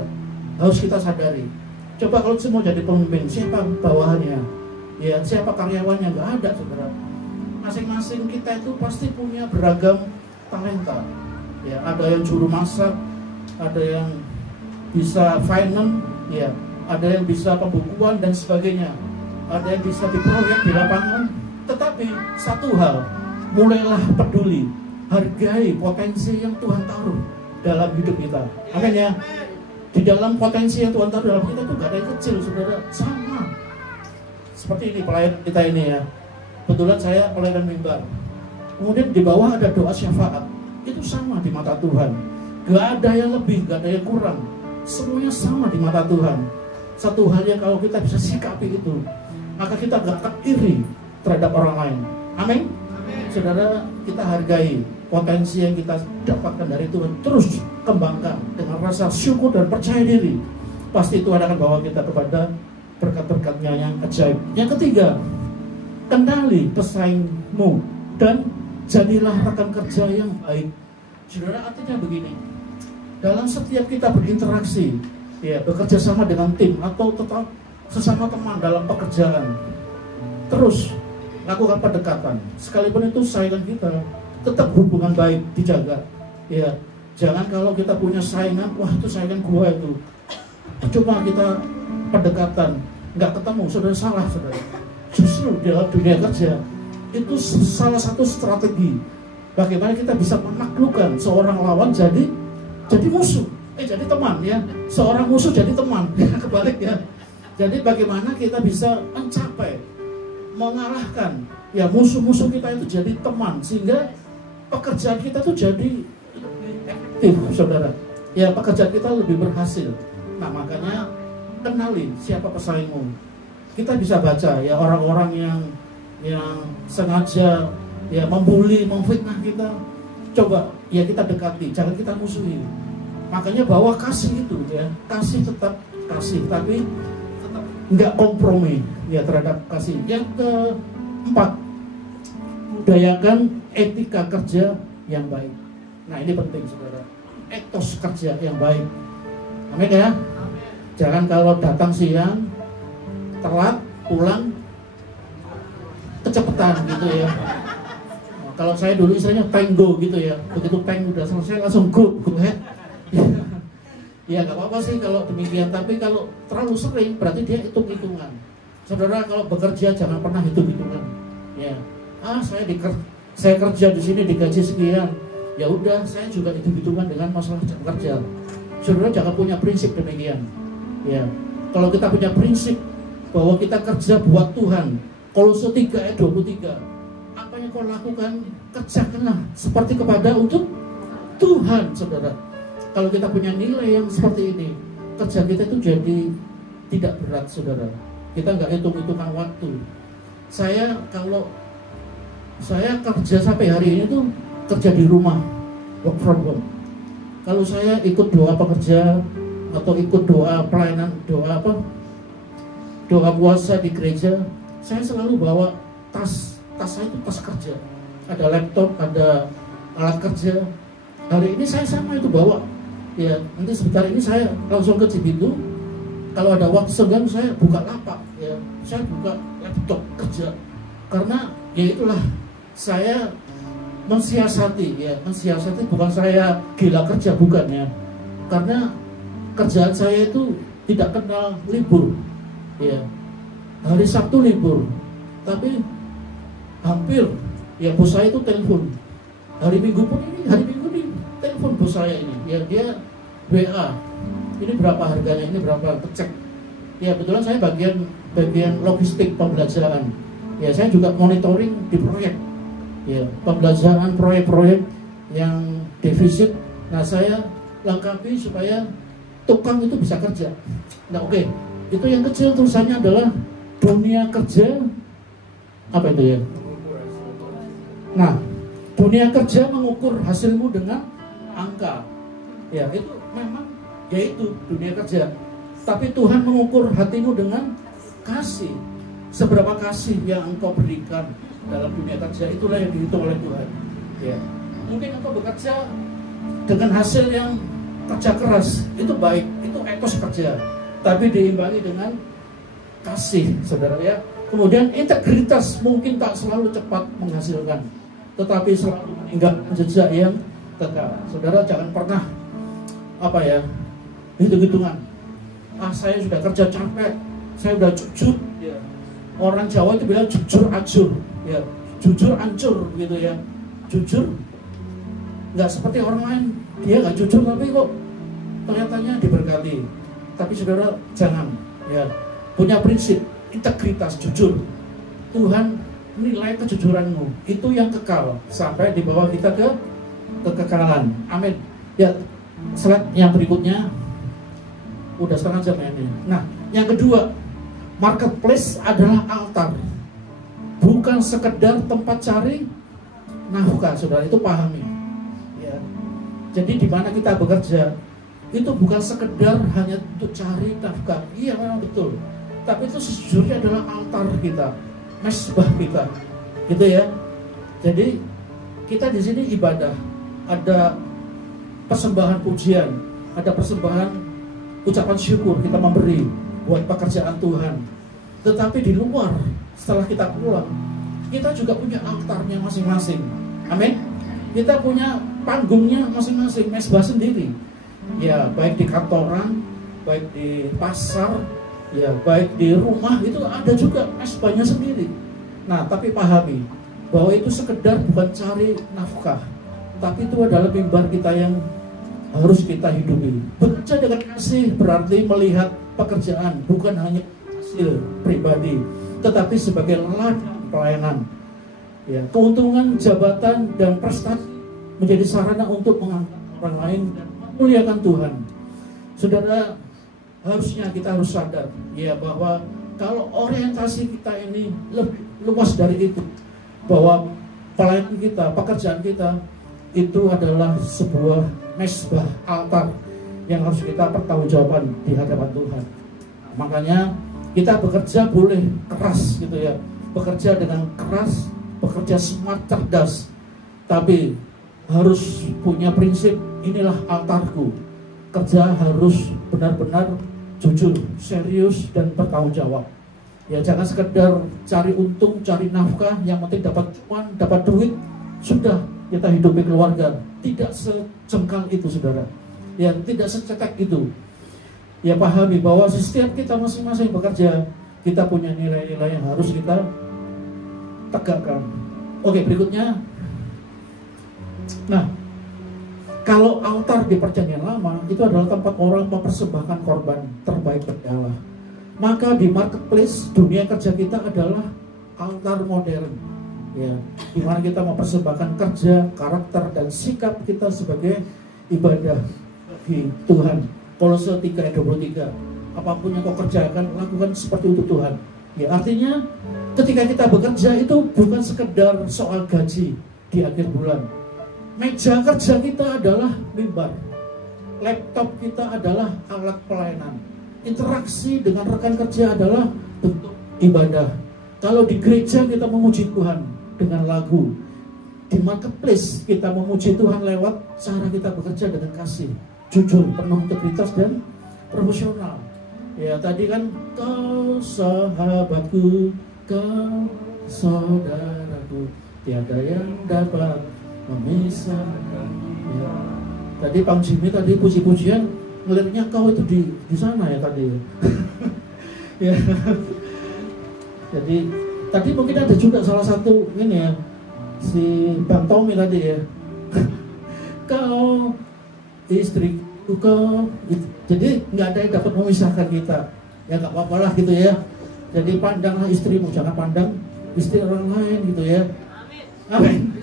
Harus kita sadari. Coba kalau semua jadi pemimpin, siapa bawahannya? Ya, siapa karyawannya? Nggak ada, saudara. Masing-masing kita itu pasti punya beragam talenta. Ya, ada yang juru masak, ada yang bisa finance, ya, ada yang bisa pembukuan dan sebagainya, ada yang bisa di proyek di lapangan. Tetapi satu hal, mulailah peduli, hargai potensi yang Tuhan taruh dalam hidup kita. Amin ya. Di dalam potensi yang Tuhan taruh dalam kita itu gak ada yang kecil, saudara. Sama seperti ini pelayan kita ini ya. Kebetulan saya pelayanan mimbar, kemudian di bawah ada doa syafaat. Itu sama di mata Tuhan. Gak ada yang lebih, gak ada yang kurang. Semuanya sama di mata Tuhan. Satu hal yang kalau kita bisa sikapi itu, maka kita gak akan iri terhadap orang lain. Amin. Saudara, kita hargai potensi yang kita dapatkan dari Tuhan, terus kembangkan dengan rasa syukur dan percaya diri. Pasti Tuhan akan bawa kita kepada berkat-berkatnya yang ajaib. Yang ketiga, kendali pesaingmu dan jadilah rekan kerja yang baik. Saudara, artinya begini, dalam setiap kita berinteraksi, ya, bekerja sama dengan tim atau tetap sesama teman dalam pekerjaan, terus lakukan pendekatan, sekalipun itu saingan kita, tetap hubungan baik dijaga. Ya, jangan kalau kita punya saingan, wah itu saingan gua itu. Cuma kita pendekatan, nggak ketemu, saudara, salah, saudara. Justru dalam dunia kerja, itu salah satu strategi bagaimana kita bisa menaklukkan seorang lawan jadi musuh, jadi teman ya. Seorang musuh jadi teman, kebalik ya. Jadi bagaimana kita bisa mencapai mengalahkan ya musuh-musuh kita itu jadi teman, sehingga pekerjaan kita tuh jadi efektif, saudara. Ya, pekerjaan kita lebih berhasil. Nah, makanya kenali siapa pesaingmu. Kita bisa baca ya orang-orang yang sengaja ya membuli, memfitnah kita. Coba ya kita dekati, jangan kita musuhi. Makanya bawa kasih itu ya, kasih tetap kasih, tapi tetap nggak kompromi ya terhadap kasih. Yang keempat, budayakan etika kerja yang baik. Nah, ini penting, saudara. Etos kerja yang baik. Amin ya. Jangan kalau datang siang telat, pulang kecepatan gitu ya. Nah, kalau saya dulu istilahnya tango gitu ya. Begitu tank udah selesai langsung go ahead. Ya nggak apa-apa sih kalau demikian, tapi kalau terlalu sering berarti dia hitung-hitungan. Saudara, kalau bekerja jangan pernah hitung-hitungan. Ya, saya kerja di sini digaji sekian. Ya udah, saya juga hitung-hitungan dengan masalah jam kerja. Saudara jangan punya prinsip demikian. Ya, kalau kita punya prinsip bahwa kita kerja buat Tuhan, Kolose 3 ayat 23, apa yang kau lakukan kerjakanlah seperti kepada untuk Tuhan, saudara. Kalau kita punya nilai yang seperti ini, kerja kita itu jadi tidak berat, saudara. Kita nggak hitung-hitungan waktu. Kalau saya kerja sampai hari ini tuh kerja di rumah, work from home. Kalau saya ikut doa pekerja atau ikut doa pelayanan, doa puasa di gereja, saya selalu bawa tas saya itu tas kerja. Ada laptop, ada alat kerja. Hari ini saya sama itu bawa. Ya, nanti sebentar ini saya langsung ke Cibitu. Kalau ada waktu senggang saya buka lapak, ya, saya buka laptop kerja. Karena ya itulah, saya mensiasati bukan saya gila kerja, bukan ya. Karena kerjaan saya itu tidak kenal libur. Ya. Hari Sabtu libur. Tapi hampir ya bos saya itu telepon. Hari Minggu ini telepon bos saya ini. Ya, dia WA. Ini berapa harganya, ini berapa, cek. Ya, kebetulan saya bagian logistik pembelajaran. Ya, saya juga monitoring di proyek. Ya, pembelajaran proyek-proyek yang defisit. Nah, saya lengkapi supaya tukang itu bisa kerja. Nah, oke. Itu yang kecil, tulisannya adalah dunia kerja apa itu ya? Nah, dunia kerja mengukur hasilmu dengan angka. Ya, itu memang yaitu dunia kerja. Tapi Tuhan mengukur hatimu dengan kasih. Seberapa kasih yang engkau berikan dalam dunia kerja, itulah yang dihitung oleh Tuhan. Ya. Mungkin engkau bekerja dengan hasil yang kerja keras, itu baik, itu etos kerja. Tapi diimbangi dengan kasih, saudara ya. Kemudian integritas mungkin tak selalu cepat menghasilkan, tetapi selalu meninggalkan jejak yang kekal. Saudara jangan pernah hitung-hitungan. Saya sudah kerja capek, saya sudah jujur. Ya. Orang Jawa itu bilang jujur acur, ya, jujur ancur gitu ya. Jujur, nggak seperti orang lain, dia nggak jujur tapi kok kelihatannya diberkati. Tapi saudara jangan, ya, punya prinsip integritas, jujur. Tuhan nilai kejujuranmu itu yang kekal sampai dibawa kita ke kekekalan. Amin. Ya, slide yang berikutnya udah setengah jam ini. Nah, yang kedua, marketplace adalah altar, bukan sekedar tempat cari nafkah. Saudara itu pahami. Ya. Jadi di mana kita bekerja itu bukan sekedar hanya untuk cari nafkah. Iya memang betul. Tapi itu sejujurnya adalah altar kita, mesbah kita, gitu ya. Jadi kita di sini ibadah, ada persembahan pujian, ada persembahan ucapan syukur, kita memberi buat pekerjaan Tuhan. Tetapi di luar, setelah kita pulang, kita juga punya altarnya masing-masing. Amin. Kita punya panggungnya masing-masing, mesbah sendiri. Ya, baik di kantoran, baik di pasar, ya, baik di rumah, itu ada juga mesbahnya sendiri. Nah, tapi pahami, bahwa itu sekedar bukan cari nafkah, tapi itu adalah mimbar kita yang harus kita hidupi. Bekerja dengan kasih berarti melihat pekerjaan bukan hanya hasil pribadi, tetapi sebagai ladang pelayanan. Ya, keuntungan jabatan dan prestasi menjadi sarana untuk mengangkat orang lain dan memuliakan Tuhan. Saudara, harusnya kita harus sadar ya bahwa kalau orientasi kita ini lebih luas dari itu, bahwa pelayanan kita, pekerjaan kita itu adalah sebuah mesbah, altar yang harus kita pertanggungjawabkan di hadapan Tuhan. Makanya kita bekerja boleh keras gitu ya, bekerja dengan keras, bekerja smart, cerdas, tapi harus punya prinsip, inilah altarku. Kerja harus benar-benar jujur, serius, dan bertanggung jawab. Ya, jangan sekedar cari untung, cari nafkah, yang penting dapat cuan, dapat duit, sudah kita hidupi keluarga. Tidak sejengkal itu, saudara. Ya, tidak secetek itu. Ya, pahami bahwa setiap kita masing-masing bekerja, kita punya nilai-nilai yang harus kita tegakkan. Oke, berikutnya. Nah, kalau altar di perjanjian lama itu adalah tempat orang mempersembahkan korban terbaik bagi Allah. Maka di marketplace dunia kerja kita adalah altar modern, ya, di mana kita mempersembahkan kerja, karakter, dan sikap kita sebagai ibadah bagi Tuhan. Kolose 3:23, apapun yang kau kerjakan, lakukan seperti untuk Tuhan. Ya, artinya ketika kita bekerja itu bukan sekedar soal gaji di akhir bulan. Meja kerja kita adalah mimbar, laptop kita adalah alat pelayanan, interaksi dengan rekan kerja adalah bentuk ibadah. Kalau di gereja kita memuji Tuhan dengan lagu, di marketplace kita memuji Tuhan lewat cara kita bekerja dengan kasih, jujur, penuh integritas, dan profesional. Ya, tadi kan kau sahabatku, kau saudaraku, tiada yang dapat memisahkan. Ya. Tadi Bang Jimmy tadi puji-pujian ngelihatnya kau itu di sana ya tadi. Ya. Jadi tadi mungkin ada juga salah satu ini ya, si Bang Tommy tadi ya. Kau istriku, kau. Jadi nggak ada yang dapat memisahkan kita. Ya nggak apa-apa lah gitu ya. Jadi pandanglah istrimu, jangan pandang istri orang lain gitu ya. Amin.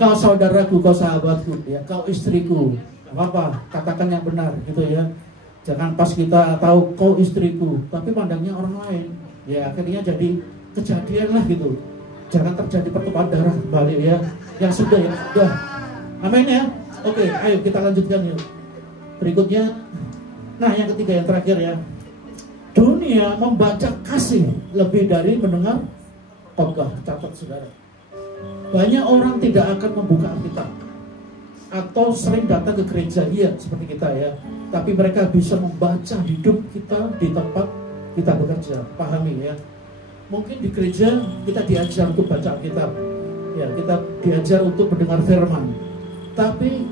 Kau saudaraku, kau sahabatku, ya, kau istriku, apa? Katakan yang benar, gitu ya. Jangan pas kita tahu kau istriku, tapi pandangnya orang lain, ya akhirnya jadi kejadian lah gitu. Jangan terjadi pertumpahan darah kembali ya. Yang sudah ya sudah. Amin ya. Oke, ayo kita lanjutkan yuk. Berikutnya, nah yang ketiga yang terakhir ya. Dunia membaca kasih lebih dari mendengar khotbah. Catat saudara. Banyak orang tidak akan membuka Alkitab atau sering datang ke gereja, iya seperti kita ya. Tapi mereka bisa membaca hidup kita di tempat kita bekerja. Pahami ya. Mungkin di gereja kita diajar untuk baca Alkitab, ya kita diajar untuk mendengar firman. Tapi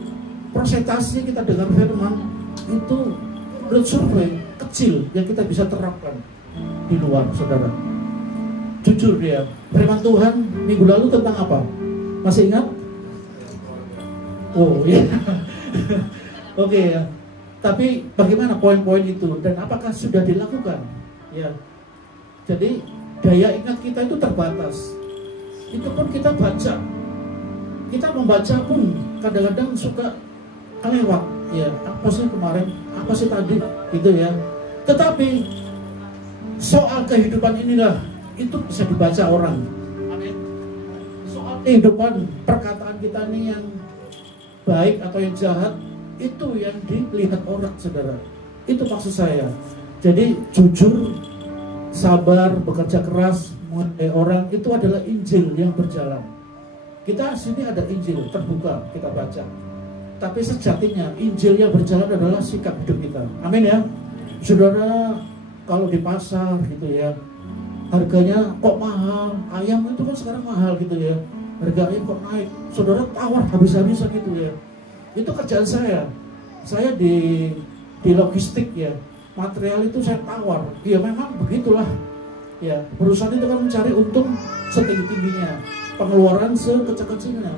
persentase kita dengar firman itu menurut survei kecil yang kita bisa terapkan di luar, saudara. Jujur ya, firman Tuhan minggu lalu tentang apa? Masih ingat? Oh ya. Oke ya. Tapi bagaimana poin-poin itu dan apakah sudah dilakukan? Ya. Jadi daya ingat kita itu terbatas. Itu pun kita baca. Kita membaca pun kadang-kadang suka kelewat. Ya, apa sih kemarin? Apa sih tadi? Gitu ya. Tetapi soal kehidupan inilah itu bisa dibaca orang. Amin. Soal kehidupan perkataan kita nih yang baik atau yang jahat itu yang dilihat orang, saudara. Itu maksud saya. Jadi jujur, sabar, bekerja keras, menghargai orang itu adalah Injil yang berjalan. Kita sini ada Injil terbuka, kita baca. Tapi sejatinya Injil yang berjalan adalah sikap hidup kita. Amin ya. Saudara, kalau di pasar gitu ya, harganya kok mahal, ayam itu kan sekarang mahal gitu ya, harga ayam kok naik, saudara tawar habis-habisan gitu ya. Itu kerjaan saya di logistik ya, material itu saya tawar. Ya memang begitulah Ya, perusahaan itu kan mencari untung setinggi-tingginya, pengeluaran sekecil-kecilnya.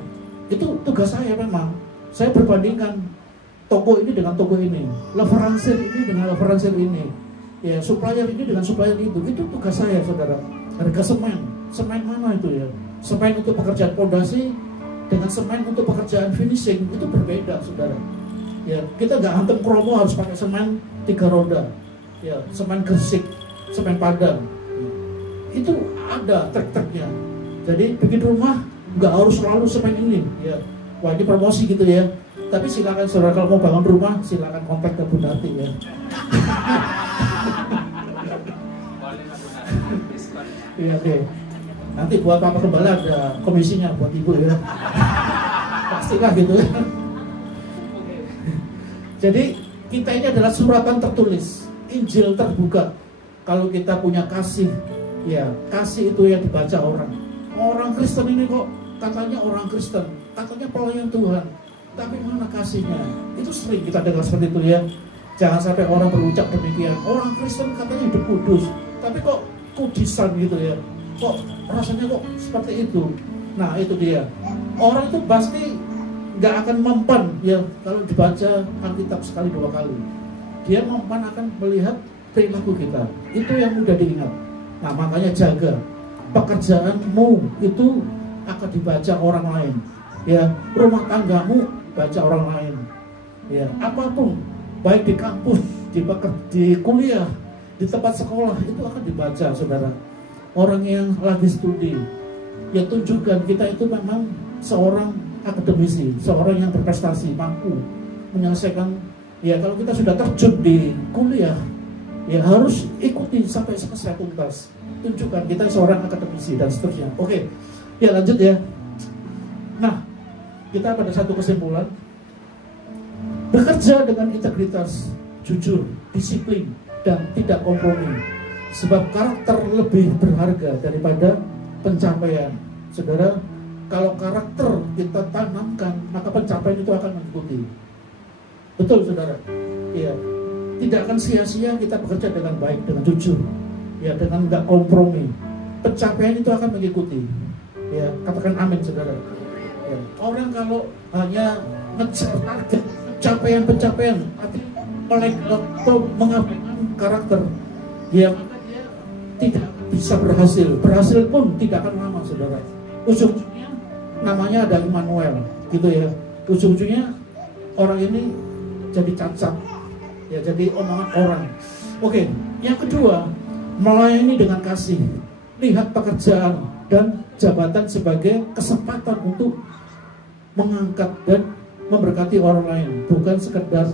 Itu tugas saya memang. Saya berbandingkan toko ini dengan toko ini, leverancer ini dengan leverancer ini, ya, supplier ini dengan supplier itu. Itu tugas saya, saudara. Harga semen mana itu ya? Semen untuk pekerjaan fondasi dengan semen untuk pekerjaan finishing itu berbeda, saudara. Ya, kita nggak hantem kromo harus pakai semen 3 roda, ya, semen Gresik, semen Padang. Itu ada trik-triknya. Jadi bikin rumah nggak harus selalu semen ini, ya. Wah, ini promosi gitu ya. Tapi silakan saudara kalau mau bangun rumah, silakan kontak ke Bunda Ati ya. Iya, oke. Nanti buat Papa Gembala ada komisinya buat ibu ya. Pastilah gitu ya. Jadi kita ini adalah suratan tertulis, Injil terbuka. Kalau kita punya kasih, ya kasih itu yang dibaca orang. Orang Kristen ini kok katanya orang Kristen, katanya pelayan Tuhan, tapi mana kasihnya? Itu sering kita dengar seperti itu ya. Jangan sampai orang berucap demikian. Orang Kristen katanya hidup kudus, tapi kok kudisan gitu ya. Kok rasanya kok seperti itu? Nah itu dia. Orang itu pasti nggak akan mempan ya kalau dibaca Alkitab sekali 2 kali. Dia mempan akan melihat perilaku kita. Itu yang mudah diingat. Nah makanya jaga pekerjaanmu itu akan dibaca orang lain. Ya, rumah tanggamu baca orang lain. Ya, apapun, baik di kampus, di kuliah, di tempat sekolah itu akan dibaca, saudara. Orang yang lagi studi, ya tunjukkan kita itu memang seorang akademisi, seorang yang berprestasi, mampu menyelesaikan. Ya, kalau kita sudah terjun di kuliah, ya harus ikuti sampai selesai tuntas. Tunjukkan kita seorang akademisi dan seterusnya. Oke, ya lanjut ya. Nah, kita pada satu kesimpulan, bekerja dengan integritas, jujur, disiplin, dan tidak kompromi. Sebab karakter lebih berharga daripada pencapaian. Saudara, kalau karakter kita tanamkan, maka pencapaian itu akan mengikuti. Betul, saudara? Ya, tidak akan sia-sia kita bekerja dengan baik, dengan jujur, ya, dengan nggak kompromi. Pencapaian itu akan mengikuti. Ya, katakan amin, saudara. Ya, orang kalau hanya ngejar target, pencapaian, tapi mengabaikan karakter, ya tidak bisa berhasil pun tidak akan lama, saudara. Ujung-ujungnya namanya ada Immanuel, gitu ya. Ujung-ujungnya orang ini jadi cacat, ya jadi omongan orang. Oke, yang kedua, melayani dengan kasih. Lihat pekerjaan dan jabatan sebagai kesempatan untuk mengangkat dan memberkati orang lain, bukan sekedar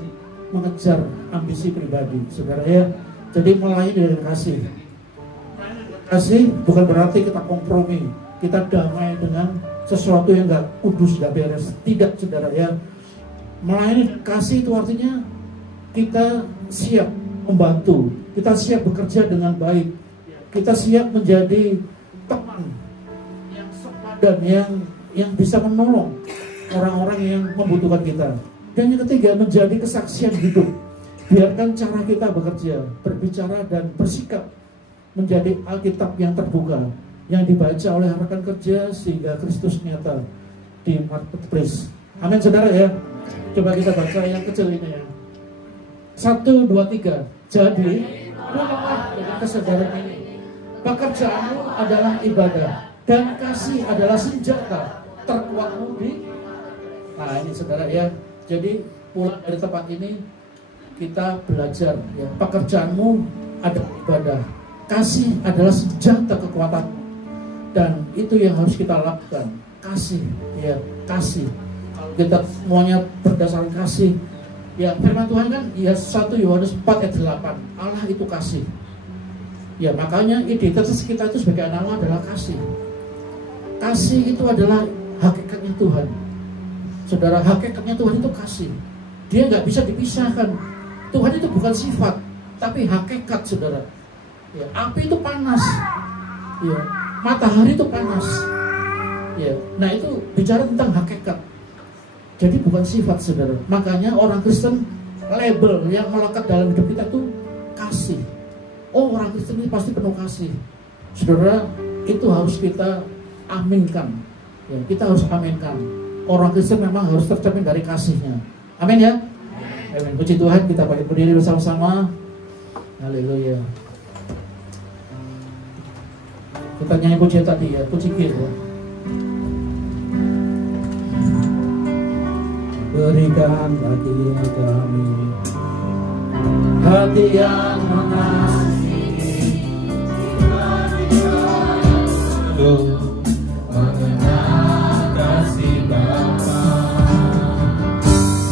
mengejar ambisi pribadi, saudara ya. Jadi melayani dengan kasih. Kasih bukan berarti kita kompromi, kita damai dengan sesuatu yang nggak kudus, nggak beres. Tidak, saudara ya. Melayani kasih itu artinya kita siap membantu, kita siap bekerja dengan baik, kita siap menjadi teman yang sepadan, yang bisa menolong orang-orang yang membutuhkan kita. Dan yang ketiga, menjadi kesaksian hidup. Biarkan cara kita bekerja, berbicara, dan bersikap menjadi Alkitab yang terbuka, yang dibaca oleh rekan kerja sehingga Kristus nyata di marketplace. Amin, saudara ya. Coba kita baca yang kecil ini ya. 1, 2, 3. Jadi mulailah dengan kesadaran ini. Pekerjaanmu adalah ibadah, dan kasih adalah senjata terkuatmu di. Nah ini, saudara ya. Jadi pulang dari tempat ini kita belajar ya. Pekerjaanmu adalah ibadah, kasih adalah senjata kekuatan, dan itu yang harus kita lakukan. Kasih, ya kasih. Kalau kita semuanya berdasarkan kasih, ya firman Tuhan kan, ya 1 Yohanes 4 ayat 8, Allah itu kasih. Ya makanya identitas kita itu sebagai anak Allah adalah kasih. Kasih itu adalah hakikatnya Tuhan. Saudara, hakikatnya Tuhan itu kasih. Dia nggak bisa dipisahkan. Tuhan itu bukan sifat, tapi hakikat, saudara. Ya, api itu panas, ya, matahari itu panas, ya. Nah itu bicara tentang hakikat. Jadi bukan sifat, saudara. Makanya orang Kristen label yang melekat dalam hidup kita itu kasih. Oh, orang Kristen ini pasti penuh kasih. Saudara, itu harus kita aminkan. Ya, kita harus aminkan. Orang Kristen memang harus tercermin dari kasihnya. Amin ya. Amin. Puji Tuhan, kita berdiri bersama-sama. Haleluya. Kita nyanyi pujian tadi ya, puji kita. Berikan bagi kami hati yang mengasihi, mengenal kasih Bapa.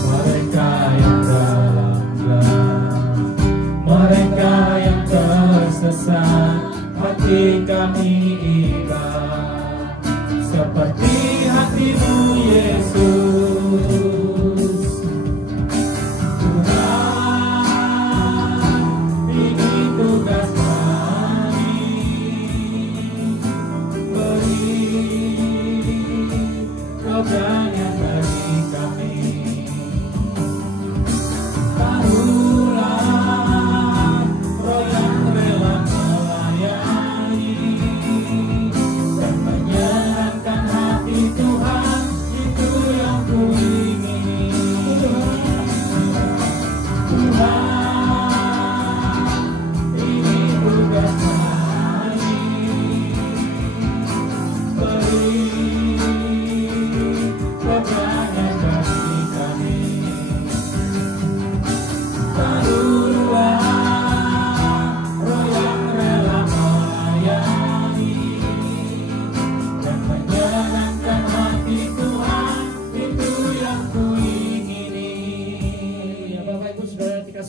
Mereka yang dalam gelap, mereka yang tersesat, hati kami ikat seperti hatimu Yesus.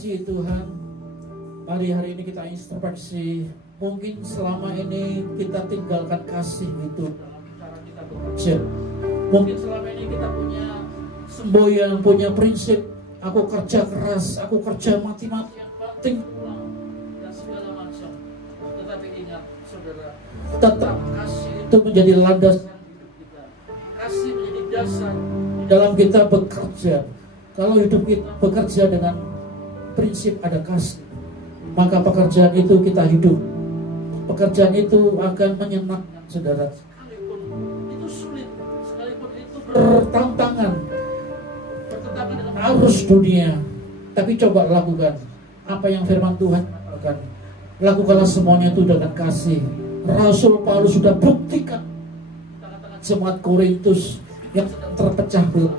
Tuhan, mari hari ini kita introspeksi. Mungkin selama ini kita tinggalkan kasih itu dalam cara kita bekerja. Mungkin selama ini kita punya semboyan, punya prinsip, aku kerja keras, aku kerja mati-matian, banting tulang dan segala macam. Tetapi ingat saudara, tetap kasih itu menjadi landasan hidup kita. Kasih menjadi dasar dalam kita bekerja. Kalau hidup kita bekerja dengan prinsip ada kasih, maka pekerjaan itu kita hidup. Pekerjaan itu akan menyenangkan saudara. Sekalipun itu sulit, sekalipun itu bertentangan dengan arus dunia, tapi coba lakukan apa yang firman Tuhan katakan. Lakukanlah semuanya itu dengan kasih. Rasul Paulus sudah buktikan tengah-tengah jemaat Korintus yang sedang terpecah belah.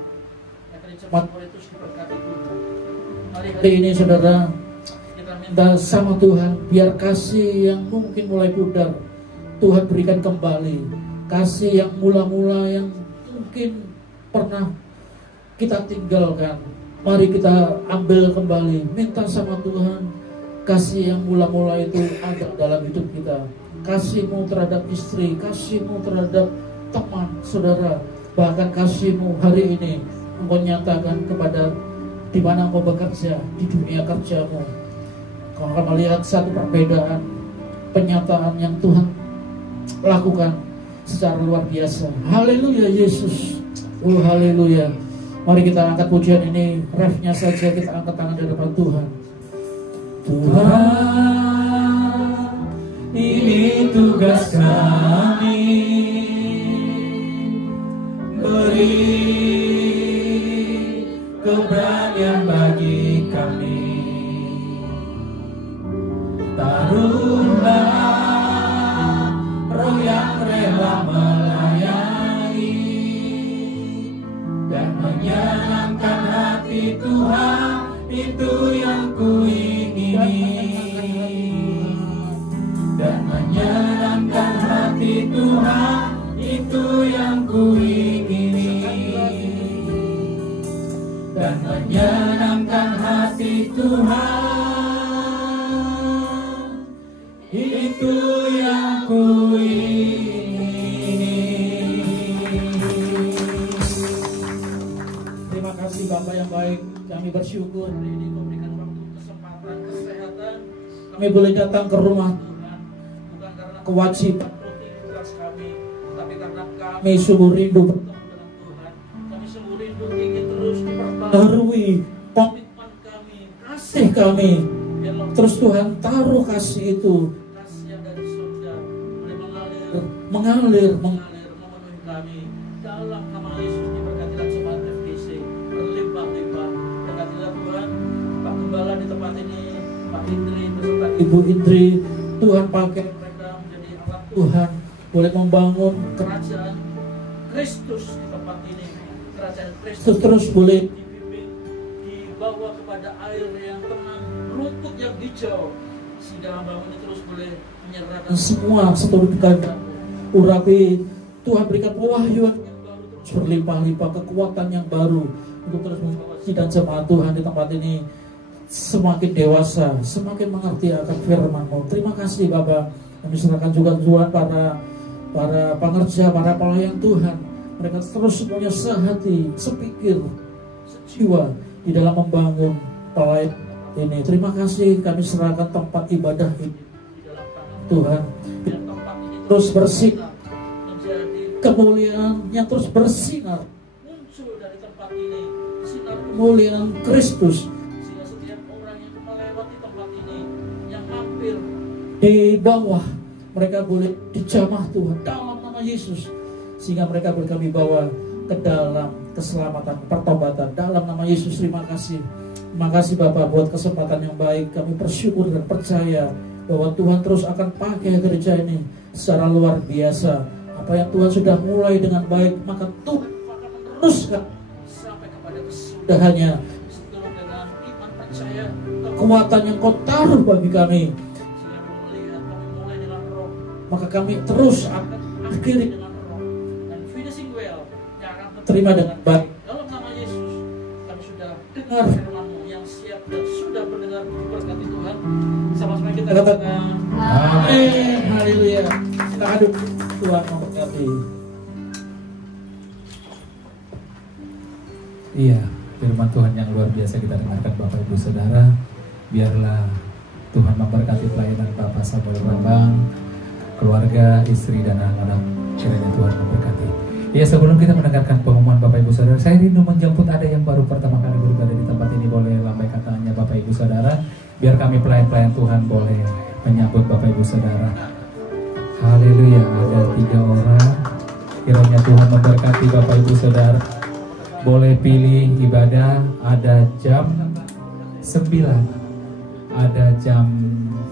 Jemaat Korintus diberkati Tuhan. Hari ini saudara, kita minta sama Tuhan, biar kasih yang mungkin mulai pudar, Tuhan berikan kembali. Kasih yang mula-mula yang mungkin pernah kita tinggalkan, mari kita ambil kembali. Minta sama Tuhan, kasih yang mula-mula itu ada dalam hidup kita. Kasih-Mu terhadap istri, kasih-Mu terhadap teman, saudara, bahkan kasih-Mu hari ini Engkau nyatakan kepada di mana Engkau bekerja, di dunia kerjamu. Kau akan melihat satu perbedaan, penyataan yang Tuhan lakukan secara luar biasa. Haleluya Yesus. Oh haleluya. Mari kita angkat pujian ini, refnya saja kita angkat tangan di depan Tuhan. Tuhan, ini tugas kami, beri keberanian bagi kami. Taruhlah roh yang rela melayani dan menyenangkan hati Tuhan, itu yang kuingini. Dan menyenangkan hati Tuhan, itu yang kuingini. Dan menyenangkan hati Tuhan, itu yang kuingini. Terima kasih Bapak yang baik, kami bersyukur hari ini Kau berikan waktu, kesempatan, kesehatan. Kami boleh datang ke rumah Tuhan, bukan karena kewajiban rutinitas kami, tapi karena kami sungguh rindu bertemu dengan Tuhan. Kami sungguh rindu ingin terus diperbaharui komitmen kami, kasih kami. Terus Tuhan taruh kasih itu, kasih yang dari surga mengalir memenuhi kami. Dalam nama Yesus diberkatilah jemaat FGC berlimpah-limpah. Berkatilah Tuhan Pak Gembala di tempat ini, Pak Indri beserta Ibu Indri. Tuhan pakai mereka menjadi alat Tuhan, boleh membangun kerajaan Kristus di tempat ini. Kerajaan Kristus terus boleh dibimbing, dibawa kepada air yang tenang, rumput yang hijau, sehingga hamba ini terus boleh menyerahkan semua seluruh keadaan. Urapi Tuhan berikan pewahyuan yang baru, terus berlimpah-limpah kekuatan yang baru untuk terus membawa sidang jemaat Tuhan di tempat ini semakin dewasa, semakin mengerti akan firman-Mu. Terima kasih Bapak. Kami serahkan juga Tuhan para pengerja, para pelayan Tuhan. Mereka terus semuanya sehati, sepikir, sejiwa di dalam membangun pelayan ini. Terima kasih, kami serahkan tempat ibadah ini di dalam tangan Tuhan. Biar tempat ini terus bersinar, menjadi kemuliaan yang terus bersinar, muncul dari tempat ini sinar kemuliaan Kristus, sehingga setiap orang yang melewati tempat ini, yang mampir di bawah, mereka boleh dijamah Tuhan dalam nama Yesus, sehingga mereka boleh kami bawa ke dalam keselamatan, pertobatan dalam nama Yesus. Terima kasih. Terima kasih Bapak buat kesempatan yang baik. Kami bersyukur dan percaya bahwa Tuhan terus akan pakai gereja ini secara luar biasa. Apa yang Tuhan sudah mulai dengan baik, maka Tuhan akan meneruskan sampai kepada kesudahannya. Seturut dengan iman percaya, kekuatan yang Kau taruh bagi kami, sehingga kami melihat kami mulai dengan roh, maka kami terus akan akhiri dengan roh, dan finishing well yang akan terima dengan baik. Dalam nama Yesus kami sudah dengar firman-Mu yang siap dan sudah mendengar. Berkati Tuhan. Sama-sama kita katakan amin. Haleluya. Kita aduk. Tuhan memberkati. Iya, firman Tuhan yang luar biasa kita dengarkan Bapak Ibu Saudara. Biarlah Tuhan memberkati pelayanan Bapak Samuel Bambang, keluarga, istri dan anak-anak. Kiranya Tuhan memberkati. Ya, sebelum kita mendengarkan pengumuman Bapak Ibu Saudara, saya rindu menjemput ada yang baru pertama kali beribadah di tempat ini. Boleh lambaikan tangannya Bapak Ibu Saudara, biar kami pelayan-pelayan Tuhan boleh menyambut Bapak Ibu Saudara. Haleluya, ada 3 orang. Kiranya Tuhan memberkati Bapak Ibu Saudara. Boleh pilih ibadah, ada jam 9, ada jam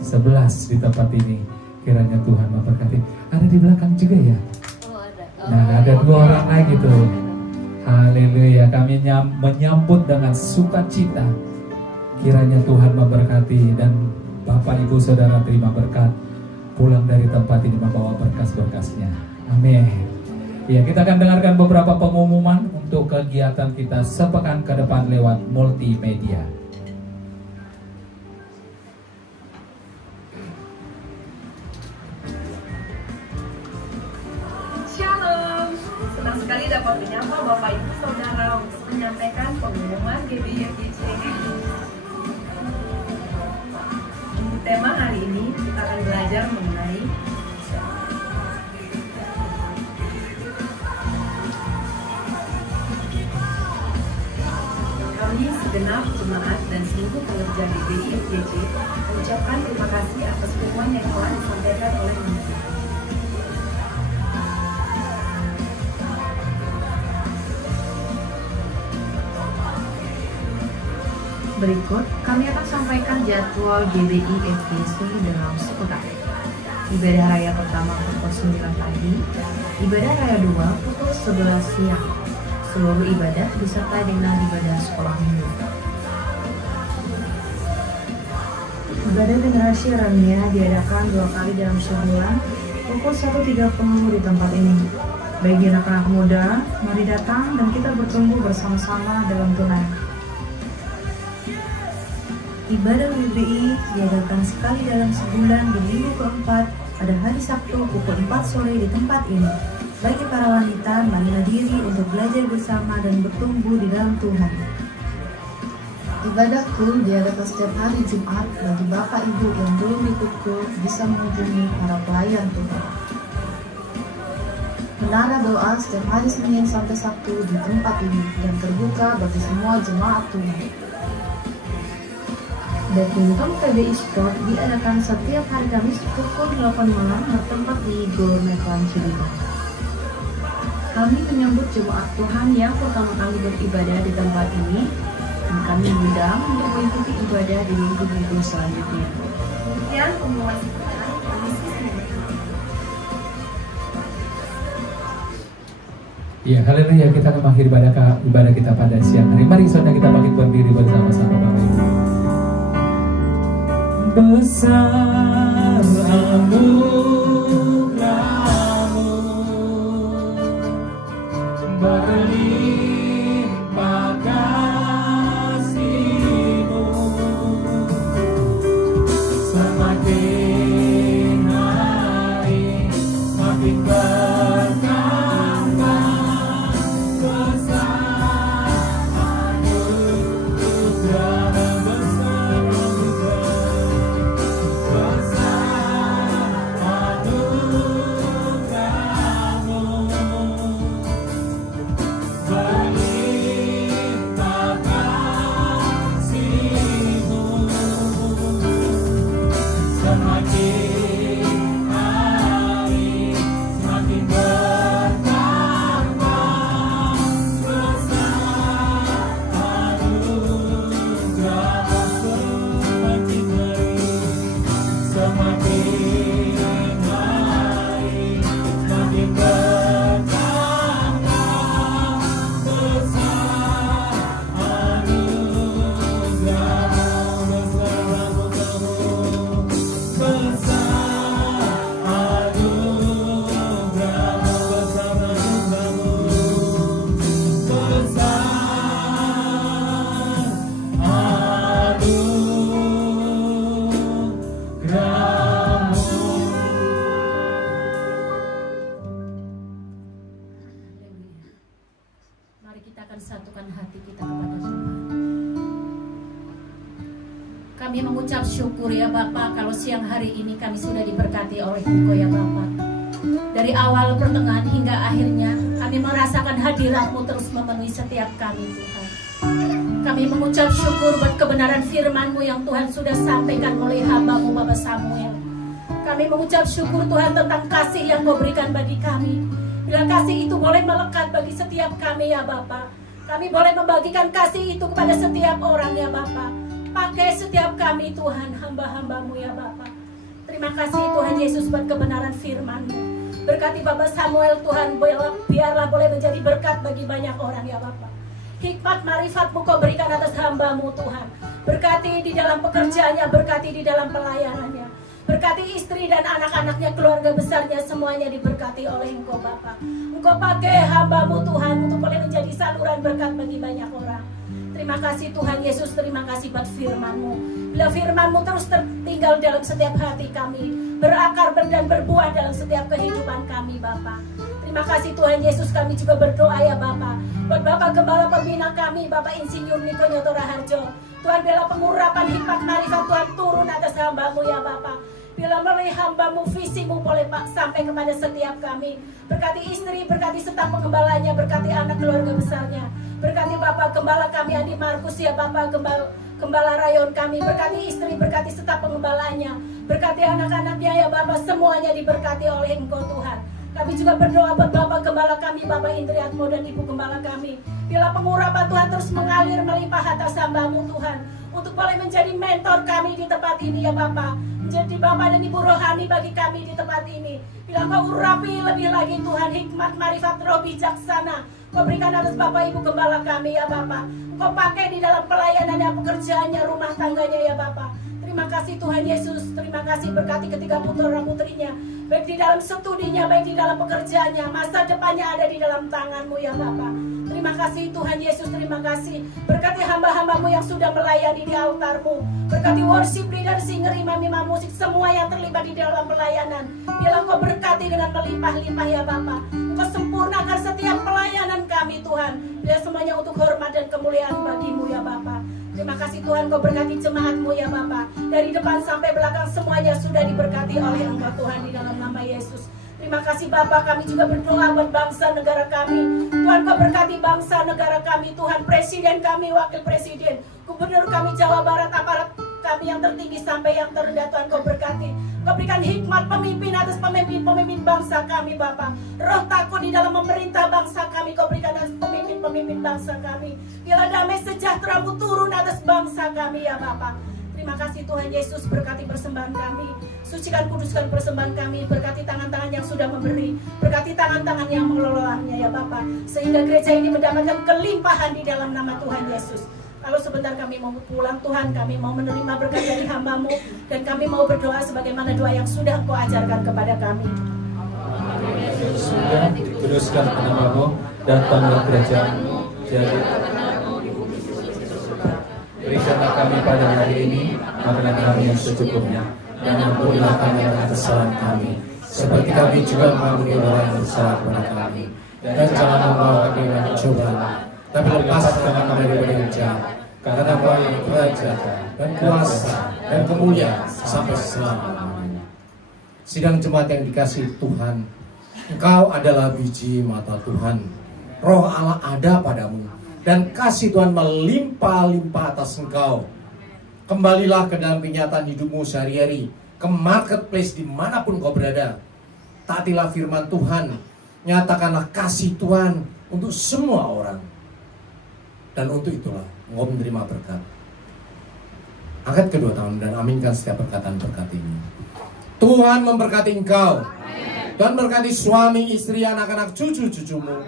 11 di tempat ini. Kiranya Tuhan memberkati. Ada di belakang juga ya? Nah, ada 2 orang lagi tuh. Haleluya, kami menyambut dengan sukacita. Kiranya Tuhan memberkati dan Bapak Ibu Saudara terima berkat, pulang dari tempat ini membawa berkas-berkasnya. Amin. Ya, kita akan dengarkan beberapa pengumuman untuk kegiatan kita sepekan ke depan lewat multimedia. Shalom, senang sekali dapat menyapa Bapak Ibu Saudara untuk menyampaikan pengumuman GBIFGC. Untuk tema hari ini kita akan belajar mengenai kami segenap jemaat dan seluruh pekerja GBIFGC mengucapkan terima kasih atas firman yang telah disampaikan oleh Mimi. Berikut kami akan sampaikan jadwal GBIFGC dalam sepekan. Ibadah raya pertama pukul 9 pagi, ibadah raya 2 pukul 11 siang. Seluruh ibadah disertai dengan ibadah sekolah minggu. Ibadah generasi Rania diadakan 2 kali dalam sebulan pukul 1.30 di tempat ini. Bagi anak-anak muda, mari datang dan kita bertumbuh bersama-sama dalam Tuhan. Ibadah GBI diadakan sekali dalam sebulan di minggu keempat pada hari Sabtu pukul 4 sore di tempat ini. Bagi para wanita, marilah diri untuk belajar bersama dan bertumbuh di dalam Tuhan. Ibadah kul diadakan setiap hari Jumat. Bagi Bapak Ibu yang belum ikut kul bisa menghubungi para pelayan Tuhan. Menara doa setiap hari Senin sampai Sabtu di tempat ini dan terbuka bagi semua jemaat Tuhan. Badminton PBI Sport diadakan setiap hari Kamis pukul 8 malam bertempat di Gor Metlan Cibinong. Kami menyambut jemaat Tuhan yang pertama kali beribadah di tempat ini, dan kami mengundang untuk mengikuti ibadah di minggu-minggu selanjutnya. Demikian pengumuman sebentar, kami Ya, haleluya, kita akan mengakhiri ibadah kita pada siang hari. Mari saudara kita bangkit berdiri bersama-sama Bapak Ibu. Besar anugerah-Mu, berlimpah kasih-Mu, semakin hari semakin bertambah. Besar anugerah-Mu, Kami mengucap syukur ya Bapak, kalau siang hari ini kami sudah diberkati oleh Engkau ya Bapak. Dari awal, pertengahan hingga akhirnya kami merasakan hadirat-Mu terus memenuhi setiap kami Tuhan. Kami mengucap syukur buat kebenaran firman-Mu yang Tuhan sudah sampaikan oleh hamba-Mu Bapak Samuel. Kami mengucap syukur Tuhan tentang kasih yang Kau berikan bagi kami. Bila kasih itu boleh melekat bagi setiap kami ya Bapak, kami boleh membagikan kasih itu kepada setiap orang ya Bapak. Pakai setiap kami Tuhan, hamba-hamba-Mu ya Bapak. Terima kasih Tuhan Yesus buat kebenaran firman-Mu. Berkati Bapak Samuel Tuhan, biarlah boleh menjadi berkat bagi banyak orang ya Bapak. Hikmat marifat-Mu Kau berikan atas hamba-Mu Tuhan. Berkati di dalam pekerjaannya, berkati di dalam pelayanannya. Berkati istri dan anak-anaknya, keluarga besarnya, semuanya diberkati oleh Engkau Bapak. Engkau pakai hamba-Mu Tuhan untuk boleh menjadi saluran berkat bagi banyak orang. Terima kasih Tuhan Yesus, terima kasih buat firman-Mu. Bila firman-Mu terus tertinggal dalam setiap hati kami, berakar dan berbuah dalam setiap kehidupan kami Bapak. Terima kasih Tuhan Yesus, kami juga berdoa ya Bapak. Buat Bapak Gembala Pembina kami, Bapak Insinyur Niko Nyoto Raharjo. Tuhan, bila pengurapan hikmat marifat Tuhan turun atas hamba-Mu ya Bapak. Bila melalui hamba-Mu, visi-Mu boleh Pak sampai kepada setiap kami. Berkati istri, berkati staf penggembalanya, berkati anak keluarga besarnya. Berkati Bapak Gembala kami Andi Markus ya Bapak, Gembala Rayon kami. Berkati istri, berkati staf penggembalanya. Berkati anak-anaknya ya Bapak, semuanya diberkati oleh Engkau Tuhan. Kami juga berdoa buat Bapak Gembala kami, Bapak Indriatmo dan Ibu Gembala kami. Bila pengurapan Tuhan terus mengalir melimpah atas hamba-Mu Tuhan, untuk boleh menjadi mentor kami di tempat ini ya Bapak. Menjadi Bapak dan Ibu rohani bagi kami di tempat ini. Bila Kau urapi lebih lagi Tuhan, hikmat, marifat, roh bijaksana Kau berikan atas Bapak Ibu Gembala kami ya Bapak. Kau pakai di dalam pelayanannya, pekerjaannya, rumah tangganya ya Bapak. Terima kasih Tuhan Yesus, terima kasih berkati ketiga putra putrinya, baik di dalam studinya, baik di dalam pekerjaannya, masa depannya ada di dalam tangan-Mu ya Bapak. Terima kasih Tuhan Yesus, terima kasih. Berkati hamba-hamba-Mu yang sudah melayani di altar-Mu. Berkati worship leader, singer, imam-imam musik, semua yang terlibat di dalam pelayanan. Biarlah Kau berkati dengan melimpah-limpah ya Bapak. Kau sempurnakan setiap pelayanan kami Tuhan. Biar semuanya untuk hormat dan kemuliaan bagi-Mu ya Bapak. Terima kasih Tuhan, Kau berkati jemaat-Mu ya Bapak. Dari depan sampai belakang semuanya sudah diberkati oleh Engkau Tuhan di dalam nama Yesus. Terima kasih Bapak, kami juga berdoa buat bangsa negara kami. Tuhan, Kau berkati bangsa negara kami Tuhan, presiden kami, wakil presiden, gubernur kami Jawa Barat, aparat kami yang tertinggi sampai yang terendah Tuhan Kau berkati. Kau berikan hikmat pemimpin atas pemimpin bangsa kami Bapa. Roh takut di dalam memerintah bangsa kami Kau berikan atas pemimpin bangsa kami. Biarlah damai sejahtera-Mu turun atas bangsa kami ya Bapa. Terima kasih Tuhan Yesus, berkati persembahan kami. Sucikan, kuduskan persembahan kami. Berkati tangan-tangan yang sudah memberi, berkati tangan-tangan yang mengelolanya ya Bapa, sehingga gereja ini mendapatkan kelimpahan di dalam nama Tuhan Yesus. Kalau sebentar kami mau pulang Tuhan, kami mau menerima berkat dari hamba-Mu, dan kami mau berdoa sebagaimana doa yang sudah Engkau ajarkan kepada kami. Sudah dikuduskan nama-Mu, datanglah kerajaan-Mu, jadi berikanlah kami pada hari ini makanan kami yang secukupnya, dan ampunilah kami atas kesalahan kami, seperti kami juga mengampuni orang yang bersalah kepada kami. Dan jangan membawa kami dalam cobaan, tapi lepaskan kami dari yang jahat. Karena Engkau yang kerajaan dan kuasa dan kemuliaan sampai selama-lamanya. Sidang jemaat yang dikasihi Tuhan, Engkau adalah biji mata Tuhan. Roh Allah ada padamu, dan kasih Tuhan melimpah-limpah atas engkau. Kembalilah ke dalam kenyataan hidupmu sehari-hari, ke marketplace dimanapun kau berada. Taatilah firman Tuhan, nyatakanlah kasih Tuhan untuk semua orang. Dan untuk itulah engkau menerima berkat. Angkat kedua tangan dan aminkan setiap perkataan berkat ini. Tuhan memberkati engkau. Tuhan berkati suami, istri, anak-anak, cucu-cucumu.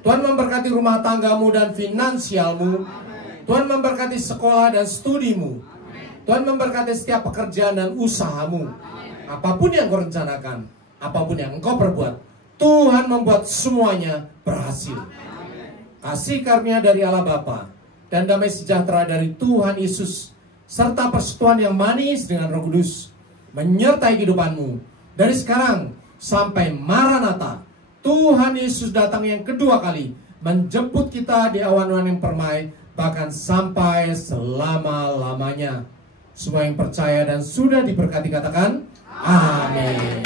Tuhan memberkati rumah tanggamu dan finansialmu. Tuhan memberkati sekolah dan studimu. Tuhan memberkati setiap pekerjaan dan usahamu. Apapun yang kau rencanakan, apapun yang engkau perbuat, Tuhan membuat semuanya berhasil. Kasih karunia dari Allah Bapa dan damai sejahtera dari Tuhan Yesus, serta persekutuan yang manis dengan Roh Kudus menyertai kehidupanmu dari sekarang sampai Maranatha. Tuhan Yesus datang yang kedua kali, menjemput kita di awan-awan yang permai, bahkan sampai selama-lamanya. Semua yang percaya dan sudah diberkati katakan amin.